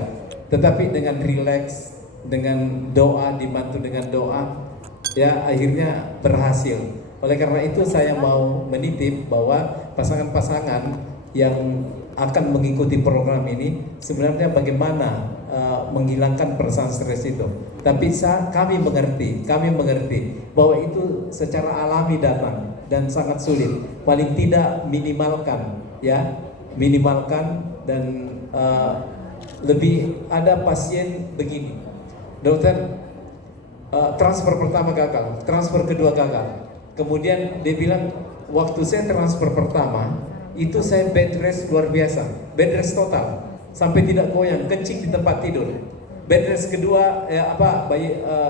Tetapi dengan rileks, dengan doa, dibantu dengan doa, ya akhirnya berhasil. Oleh karena itu saya mau menitip bahwa pasangan-pasangan yang akan mengikuti program ini sebenarnya bagaimana menghilangkan perasaan stres itu. Tapi kami mengerti bahwa itu secara alami datang dan sangat sulit. Paling tidak minimalkan dan lebih ada pasien begini, dokter, transfer pertama gagal, transfer kedua gagal. Kemudian dia bilang, waktu saya transfer pertama itu saya bed rest luar biasa, bed rest total, sampai tidak goyang, kencing di tempat tidur. Bed rest kedua,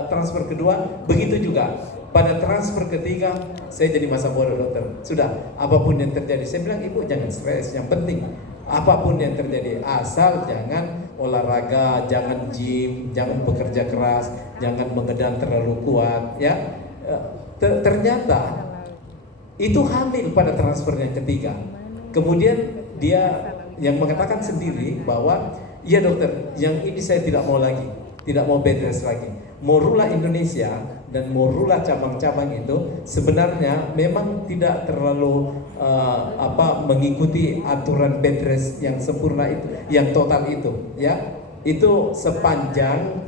transfer kedua begitu juga. Pada transfer ketiga saya jadi masa bodoh dokter. Sudah, apapun yang terjadi, saya bilang ibu jangan stres, yang penting apapun yang terjadi asal jangan olahraga, jangan gym, jangan bekerja keras, jangan mengedan terlalu kuat, ya. Ternyata itu hamil pada transfer yang ketiga. Kemudian dia yang mengatakan sendiri bahwa iya dokter, yang ini saya tidak mau lagi, tidak mau bed rest lagi. Morula Indonesia dan Morula cabang-cabang itu sebenarnya memang tidak terlalu mengikuti aturan bed rest yang sempurna itu, yang total itu, ya. Itu sepanjang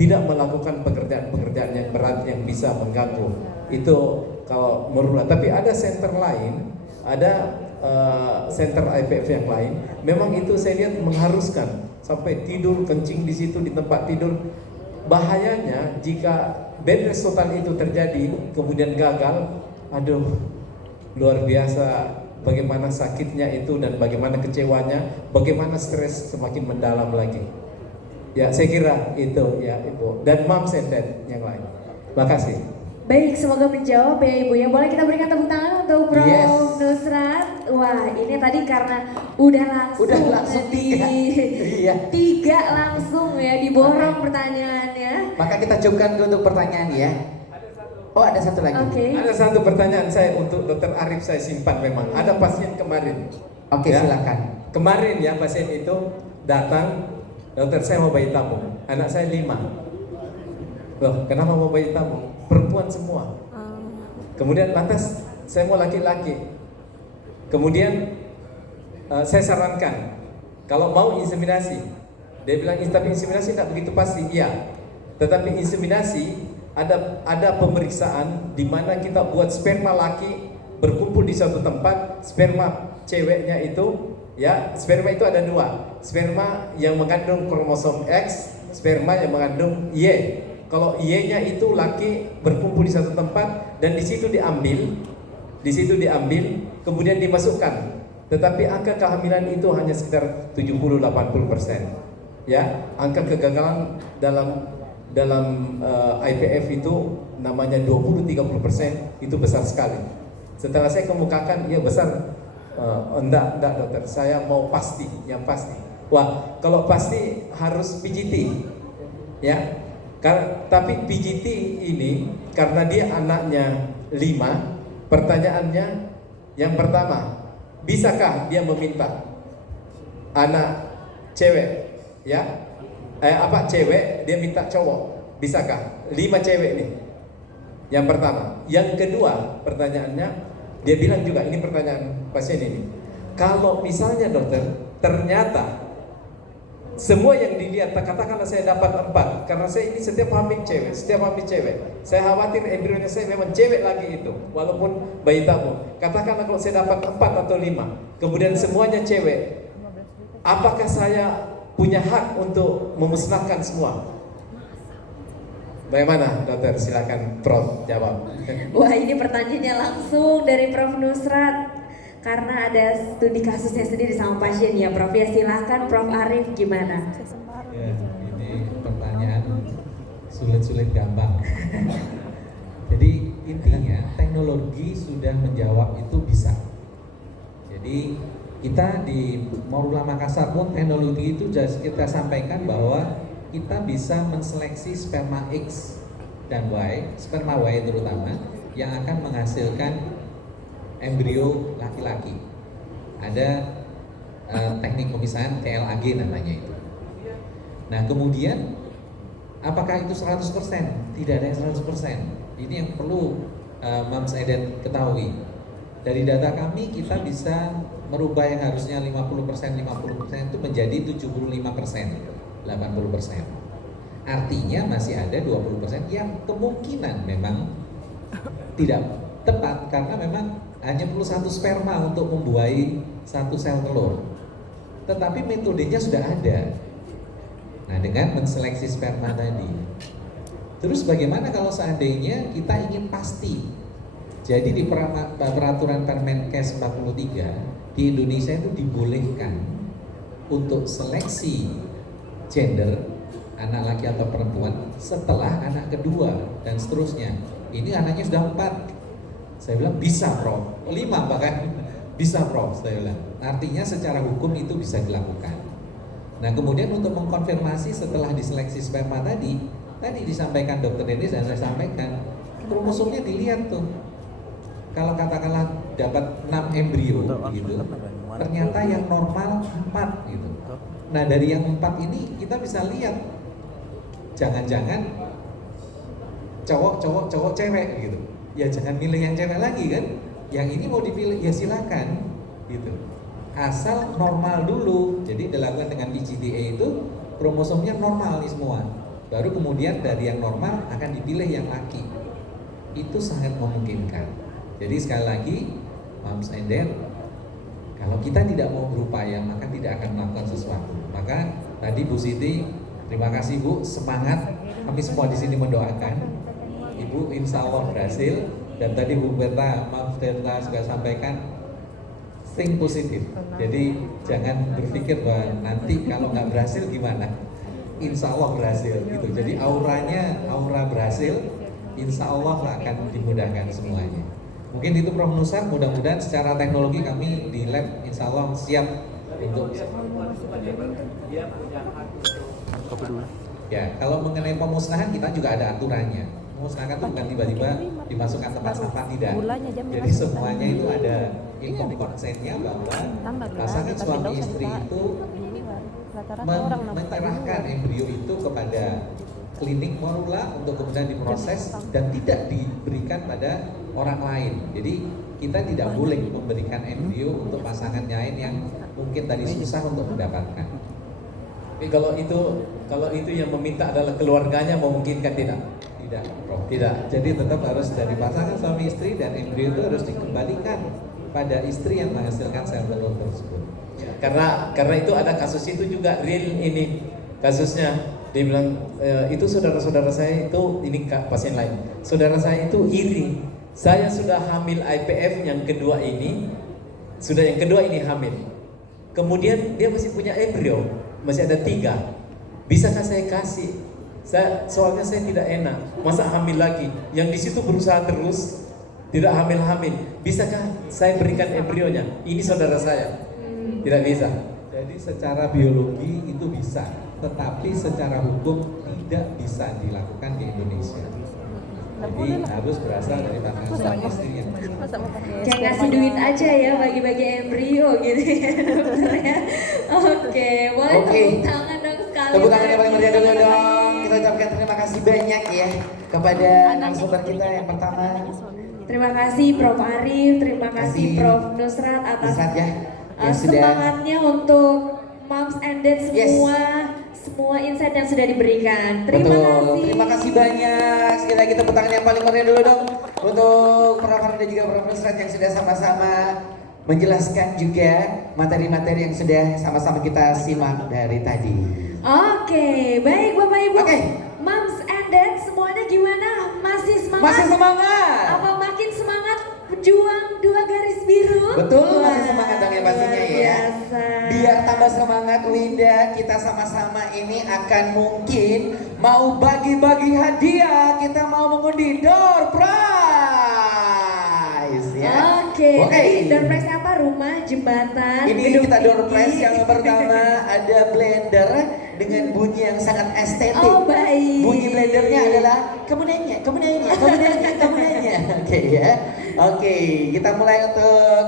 tidak melakukan pekerjaan yang berat yang bisa mengganggu. Itu kalau Morula. Tapi ada center lain, ada center IVF yang lain, memang itu saya lihat mengharuskan sampai tidur kencing di situ di tempat tidur. Bahayanya jika bed rest total itu terjadi kemudian gagal, aduh, luar biasa bagaimana sakitnya itu dan bagaimana kecewanya, bagaimana stres semakin mendalam lagi. Ya, saya kira itu ya Ibu, dan moms and dad yang lain. Makasih. Baik, semoga menjawab ya Ibu ya. Boleh kita berikan tepuk tangan untuk Prof. Yes. Nusrat. Wah, ini tadi karena udah langsung tiga. Iya. tiga langsung ya diborong pertanyaannya. Maka kita cukupkan dulu untuk pertanyaan ya. Oh, ada satu lagi. Oke. Ada satu pertanyaan saya untuk Dr. Arif, saya simpan memang. Ada pasien kemarin. Oke, Ya. silakan. Kemarin ya pasien itu datang, dokter saya mau bayi tabung, anak saya 5. Loh, kenapa mau bayi tabung? Perempuan semua. Kemudian lantas saya mau laki-laki. Kemudian saya sarankan kalau mau inseminasi. Dia bilang tapi inseminasi tidak begitu pasti. Iya. Tetapi inseminasi ada pemeriksaan di mana kita buat sperma laki berkumpul di suatu tempat, sperma ceweknya itu ya, sperma itu ada 2. Sperma yang mengandung kromosom X, sperma yang mengandung Y. Kalau Y-nya itu laki berkumpul di satu tempat dan di situ diambil, kemudian dimasukkan. Tetapi angka kehamilan itu hanya sekitar 70-80%. Ya, angka kegagalan dalam IVF itu namanya 20-30%, itu besar sekali. Setelah saya kemukakan, ya besar. Enggak dokter, saya mau pasti, yang pasti. Wah, kalau pasti harus PGT, ya. Tapi PGT ini karena dia anaknya 5, pertanyaannya yang pertama, bisakah dia meminta anak cewek, ya? Cewek dia minta cowok, bisakah? 5 cewek nih. Yang pertama. Yang kedua, pertanyaannya dia bilang juga, ini pertanyaan pasien ini. Kalau misalnya dokter, ternyata semua yang dilihat, katakanlah saya dapat 4, karena saya ini setiap hamil cewek. Saya khawatir embrionya saya memang cewek lagi itu, walaupun bayi tabung. Katakanlah kalau saya dapat 4 atau 5, kemudian semuanya cewek, apakah saya punya hak untuk memusnahkan semua? Bagaimana dokter? Silakan Prof jawab. Wah, ini pertanyaannya langsung dari Prof Nusrat. Karena ada studi kasusnya sendiri sama pasien ya Prof. Ya silahkan Prof Arif, gimana? Ya, ini pertanyaan sulit-sulit gampang. Jadi intinya teknologi sudah menjawab itu bisa. Jadi kita di Morula Makassar pun teknologi itu kita sampaikan bahwa kita bisa menseleksi sperma X dan Y, sperma Y terutama, yang akan menghasilkan embrio laki-laki. Ada teknik pemisahan TLAG namanya itu. Nah kemudian apakah itu 100%? Tidak ada yang 100%. Ini yang perlu Mams Eden ketahui. Dari data kami kita bisa merubah yang harusnya 50% itu menjadi 75%, 80%. Artinya masih ada 20% yang kemungkinan memang tidak tepat karena memang hanya perlu 1 sperma untuk membuahi 1 sel telur. Tetapi metodenya sudah ada. Nah, dengan menseleksi sperma tadi. Terus bagaimana kalau seandainya kita ingin pasti? Jadi di peraturan Permenkes 43 di Indonesia itu dibolehkan untuk seleksi gender anak laki atau perempuan setelah anak kedua dan seterusnya. Ini anaknya sudah 4. Saya bilang bisa Prof, 5 bahkan bisa Prof, saya bilang. Artinya secara hukum itu bisa dilakukan. Nah kemudian untuk mengkonfirmasi setelah diseleksi sperma tadi disampaikan Dr. Denis dan saya sampaikan, kromosomnya dilihat tuh. Kalau katakanlah dapat 6 embrio gitu, ternyata yang normal 4 gitu. Nah dari yang 4 ini kita bisa lihat, jangan-jangan cowok cewek gitu. Ya jangan milih yang cewek lagi kan. yang ini mau dipilih ya silakan gitu. Asal normal dulu. Jadi dilakukan dengan PGTA itu kromosomnya normal nih semua. Baru kemudian dari yang normal akan dipilih yang laki. Itu sangat memungkinkan. Jadi sekali lagi, moms and dad, kalau kita tidak mau berupaya maka tidak akan melakukan sesuatu. Maka tadi Bu Siti, terima kasih Bu, semangat. Kami semua di sini mendoakan. Ibu insya Allah berhasil. Dan tadi Bu Berta, Moms Delta juga sampaikan, think positif. Jadi jangan berpikir bahwa nanti kalau nggak berhasil gimana. Insya Allah berhasil gitu. Jadi aura berhasil. Insya Allah akan dimudahkan semuanya. Mungkin itu Prof. Nusrat, mudah-mudahan secara teknologi kami di lab insya Allah siap untuk ya, kalau mengenai pemusnahan kita juga ada aturannya. Pemusnahan itu bukan tiba-tiba dimasukkan tempat sampah, tidak. Jadi semuanya itu ada inform konsennya bahwa pasangan suami istri itu menyerahkan embrio itu kepada klinik morula untuk kemudian diproses dan tidak diberikan pada orang lain. Jadi kita tidak boleh memberikan embrio untuk pasangan lain yang mungkin tadi susah untuk mendapatkan. Tapi kalau itu yang meminta adalah keluarganya, memungkinkan tidak? Tidak, Prof. Tidak. Jadi tetap harus dari pasangan suami istri dan embrio itu harus dikembalikan pada istri yang menghasilkan sel telur tersebut. Karena itu ada kasus itu juga real ini kasusnya. Dia bilang itu saudara-saudara saya itu ini pasien lain. Saudara saya itu iri. Saya sudah hamil IVF yang kedua ini, yang kedua ini hamil. Kemudian dia masih punya embrio, masih ada 3. Bisakah saya kasih? Soalnya saya tidak enak. Masa hamil lagi? Yang di situ berusaha terus tidak hamil-hamil. Bisakah saya berikan embrionya? Ini saudara saya. Tidak bisa. Jadi secara biologi itu bisa, tetapi secara hukum tidak bisa dilakukan di Indonesia. Jadi harus berasal dari pasangan suami istri yang Kayak ngasih duit aja ya, bagi-bagi embrio gitu ya dokter ya. Oke, boleh tepuk tangan dong sekali. Tepuk tangan yang paling meriah dulu dong. Kita ucapkan terima kasih banyak ya kepada narasumber kita yang pertama. Terima kasih Prof. Arif, terima kasih Prof. Nusrat atas semangatnya untuk Moms and Dad semua insight yang sudah diberikan. Terima kasih banyak. Sekali lagi tepuk tangan yang paling meriah dulu dong untuk Prof. Arif dan juga Prof. Nusrat yang sudah sama-sama menjelaskan juga materi-materi yang sudah sama-sama kita simak dari tadi. Oke, baik Bapak Ibu. Moms and Dad semuanya gimana? Masih semangat? Masih semangat. Apa makin semangat berjuang 2 garis biru? Betul, masih semangat dong ya pastinya ya. Biasa. Biar tambah semangat Winda, kita sama-sama ini akan mungkin mau bagi-bagi hadiah. Kita mau mengundi door prize ya. Oke. Door prize apa? Rumah, jembatan, ini gedung kita door tinggi. prize yang pertama ada blender dengan bunyi yang sangat estetik. Oh baik. Bunyi blendernya adalah kamu nanya. Oke ya. Oke, kita mulai untuk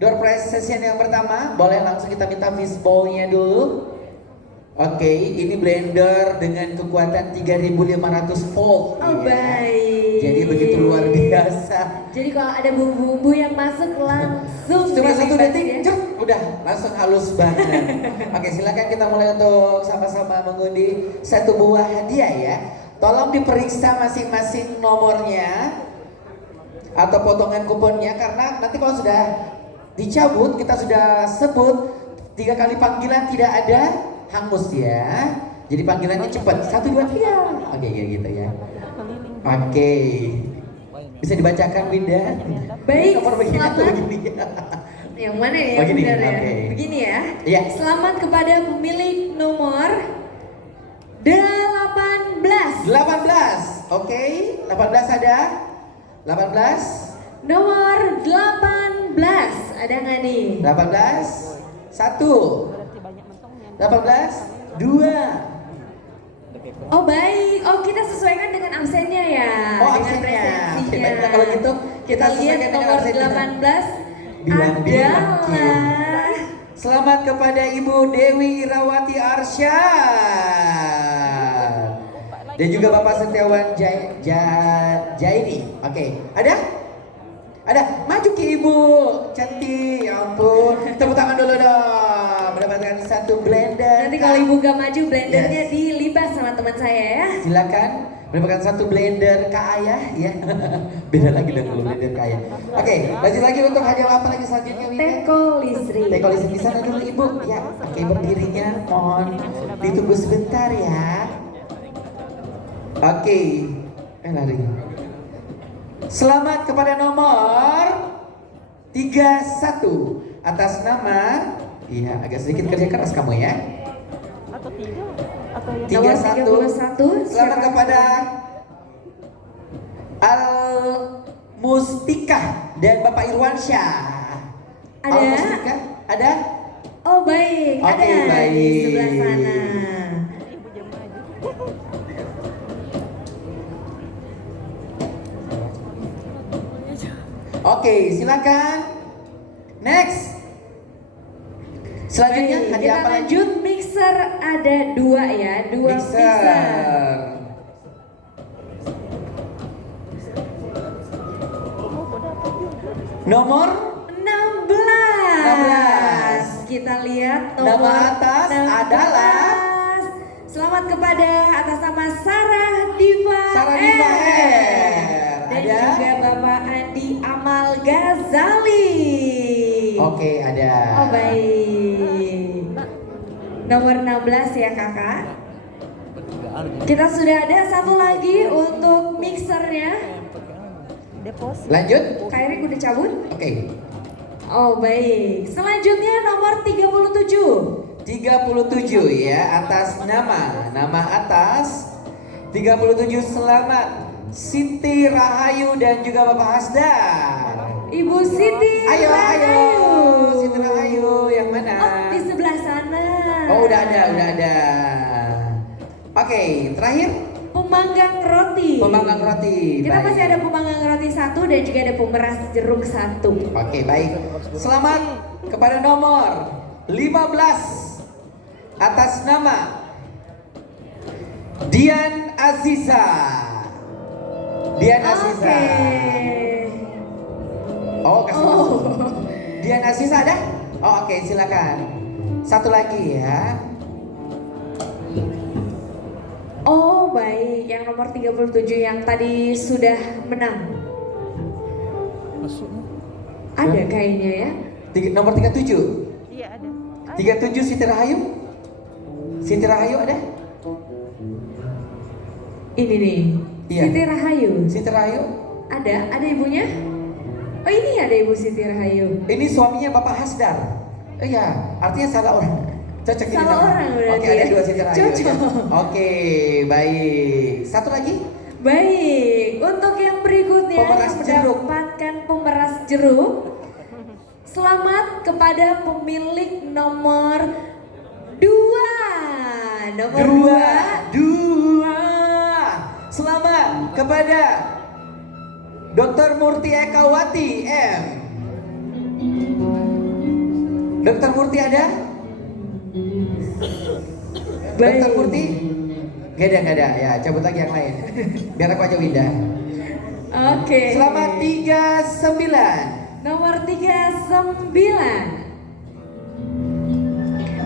door prize session yang pertama. Boleh langsung kita minta fishbowl-nya dulu. Oke, ini blender dengan kekuatan 3500 volt. Oh baik. Jadi begitu luar biasa. Jadi kalau ada bumbu-bumbu yang masuk langsung Cuma 1 dilipat detik, ya. udah langsung halus banget. Oke, silakan kita mulai untuk sama-sama mengundi 1 buah hadiah ya. Tolong diperiksa masing-masing nomornya atau potongan kuponnya, karena nanti kalau sudah dicabut, kita sudah sebut 3 kali panggilan tidak ada hangus ya. Jadi panggilannya cepat, 1, 2, 3. Oke, gitu ya. Oke, bisa dibacakan Winda? Baik, Nomor begini atau selamat. begini? Yang mana ya? Begini, Benar ya? oke. Begini ya. Iya. Selamat kepada pemilik nomor 18. 18, oke, 18 ada? 18? Nomor 18, ada nggak nih? 18, 1, 18, 2. Oh baik, oh kita sesuaikan dengan absennya ya. Oh, dengan absennya. presensinya. Oke, baiklah kalau gitu kita lihat sesuaikan dengan nomor absennya. 18 adalah Selamat kepada Ibu Dewi Irawati Arsyad dan juga Bapak Setiawan Jaini. Oke, ada? Ada, maju ke ibu, cantik, ya ampun. Tepuk tangan dulu dong, mendapatkan satu blender. Nanti kalau ibu gak maju, blendernya Yes. dilibas sama teman saya ya. Silakan mendapatkan satu blender ke ayah ya. Beda lagi dong kalau blender ke ayah. Oke, lanjut lagi untuk hadiah apa lagi selanjutnya Winda? Teko listrik. Teko listrik di sana dulu ibu. Ya, oke berdirinya mohon ditunggu sebentar ya. Oke, lari. Selamat kepada nomor 31 atas nama, iya agak sedikit kerja keras kamu ya. Atau 3 atau yang 31. Selamat siapa? kepada Al Mustika dan Bapak Irwansyah. Ada? Al Mustika, ada? Oh baik, Oke, ada di baik. sebelah sana. ibu jam maju. Oke, silakan. Next. Selanjutnya Baik, hadiah kita apa lagi? lanjut mixer ada 2 ya, 2 mixer. Nomor 16. Kita lihat Nama nomor atas 16. adalah Selamat kepada atas nama Sarah Diva Sarah Diva R. R. Dan Ada? juga Bapak Andi Amal Ghazali. Oke, ada. Oh baik. Nomor 16 ya kakak. Kita sudah ada satu lagi untuk mixernya. Deposit. Lanjut. Kak Erik udah cabut? Oke. Oh baik. Selanjutnya nomor 37. 37 ya atas nama atas 37 selamat Siti Rahayu dan juga Bapak Hasdar. Ibu Siti Ayo Rahayu. Siti Rahayu yang mana? Oh di sebelah sana. Oh udah ada. Oke, terakhir Pemanggang roti. pemanggang roti. Kita Baik. masih ada pemanggang roti 1 dan juga ada pemeras jeruk 1. Oke, baik. Selamat kepada nomor 15 atas nama Dian Aziza. Dian Aziza. Oke. Oh, kasih masuk. Dian Aziza ada? Oh, oke, silakan. Satu lagi ya. Oh baik, yang nomor 37 yang tadi sudah menang. Ada kayaknya ya. Nomor 37. Iya ada. 37 Siti Rahayu. Siti Rahayu ada? Ini nih. Iya. Siti Rahayu. Siti Rahayu. Ada ibunya? Oh ini ada ibu Siti Rahayu. Ini suaminya Bapak Hasdar. Iya, artinya salah orang. Cocok ini Salah nama. orang berarti Oke, ada ya. 2 Siti Rahayu. Cocok. ya. Oke, baik. Satu lagi. Baik, untuk yang berikutnya Pemeras yang jeruk. mendapatkan pemeras jeruk. Selamat kepada pemilik nomor 2. Nomor 2. Selamat kepada Dr. Murti Ekawati M. Dr. Murti ada? Dr. Murti? Gak ada ya, cabut lagi yang lain. Biar aku aja Winda. Oke. Selamat 39. Nomor 39.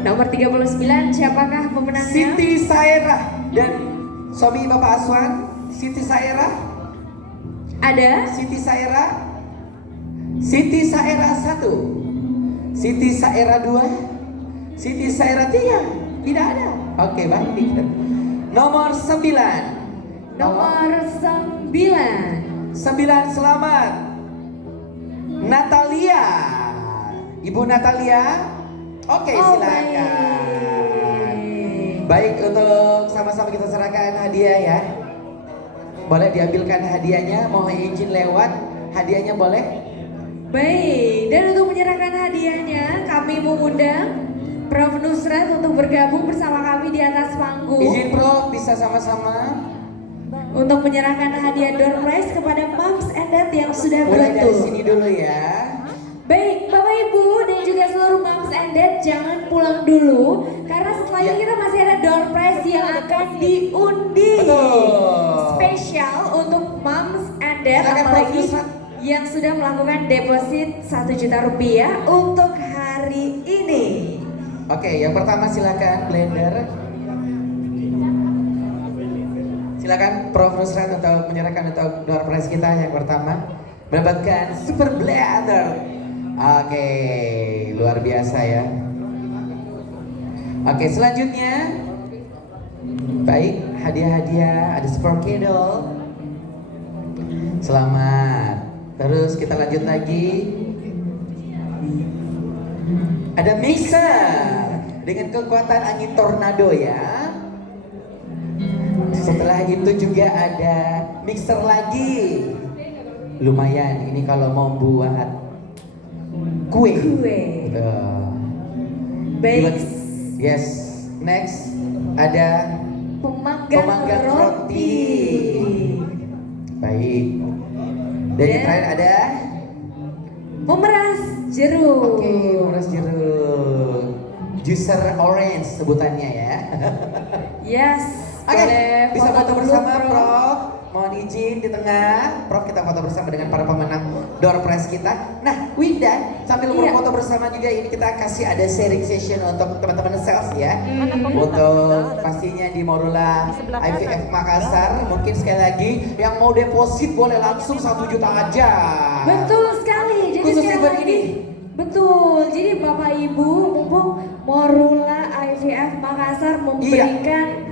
Nomor 39 siapakah pemenangnya? Siti Sairah dan suami Bapak Aswan. Siti Sairah. Ada? Siti Sairah. Siti Sairah 1. Siti Sairah 2. Siti Sairah 3. Tidak ada. Oke, baik. Nomor 9. Nomor 9. 9 selamat Natalia. Ibu Natalia. Oke, Oh, silakan. baik. Baik, untuk sama-sama kita serahkan hadiah ya. Boleh diambilkan hadiahnya, mohon izin lewat. Hadiahnya boleh? Baik, dan untuk menyerahkan hadiahnya kami mengundang Prof Nusrat untuk bergabung bersama kami di atas panggung Izin Prof, bisa sama-sama. untuk menyerahkan hadiah door prize kepada Moms and Dad yang sudah Mulai dari beruntung. sini dulu ya. Baik, Bapak Ibu dan juga seluruh Moms and Dad jangan pulang dulu karena setelah ini Ya. kita masih ada door prize yang akan diundi. Betul. Spesial untuk Moms and Dad Silakan Prof apalagi Nusrat. yang sudah melakukan deposit 1 juta rupiah untuk hari ini. Oke, yang pertama silakan blender. Silakan Prof Nusrat untuk menyerahkan untuk door prize kita yang pertama mendapatkan super blender. Oke, luar biasa ya. Oke, selanjutnya baik hadiah-hadiah ada super candle. Selamat. Terus kita lanjut lagi. Ada mixer dengan kekuatan angin tornado ya. Setelah itu juga ada mixer lagi. Lumayan ini kalau mau buat kue. Betul. Baik. Yes. Next ada Pemanggang roti. Baik. Dan yang terakhir ada Memeras jeruk. oke, memeras jeruk. Juicer orange sebutannya ya. Yes. Oke, boleh bisa foto dulu, bersama Prof. Mohon izin di tengah, Prof kita foto bersama dengan para pemenang door prize kita. Nah, Winda, sambil Iya. foto bersama juga ini kita kasih ada sharing session untuk teman-teman sales ya. Mana pemenang? Untuk pastinya di Morula Di sebelah kanan. IVF Makassar. Mungkin sekali lagi yang mau deposit boleh langsung 1 juta aja. Betul sekali. Jadi Khusus sekali event lagi. ini. Betul. Jadi Bapak Ibu mumpung Morula IVF Makassar memberikan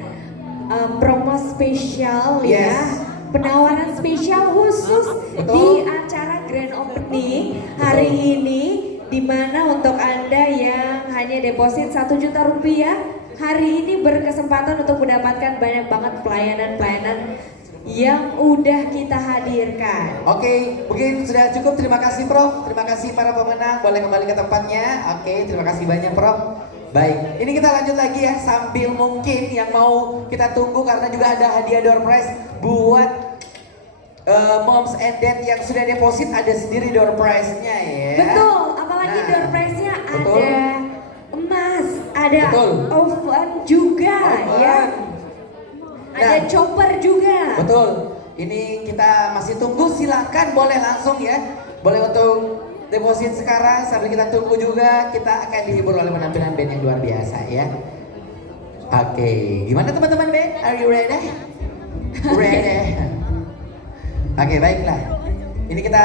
promo spesial Yes. ya. Penawaran spesial khusus Betul. di acara grand opening hari ini, di mana untuk Anda yang hanya deposit 1 juta rupiah hari ini berkesempatan untuk mendapatkan banyak banget pelayanan-pelayanan yang udah kita hadirkan. Oke, mungkin sudah cukup. Terima kasih Prof. Terima kasih para pemenang. Boleh kembali ke tempatnya. Oke, terima kasih banyak Prof. Baik, ini kita lanjut lagi ya sambil mungkin yang mau kita tunggu karena juga ada hadiah door prize buat moms and dad yang sudah deposit ada sendiri door prize-nya ya. Betul, apalagi Nah, door prize-nya betul. ada emas, ada Betul. oven juga ya. Ada Nah. chopper juga. Betul. Ini kita masih tunggu, silakan boleh langsung ya. Boleh untuk deposit sekarang sambil kita tunggu juga. Kita akan dihibur oleh penampilan band yang luar biasa ya. Oke, gimana teman-teman band? Are you ready? Ready. Oke, baiklah. Ini kita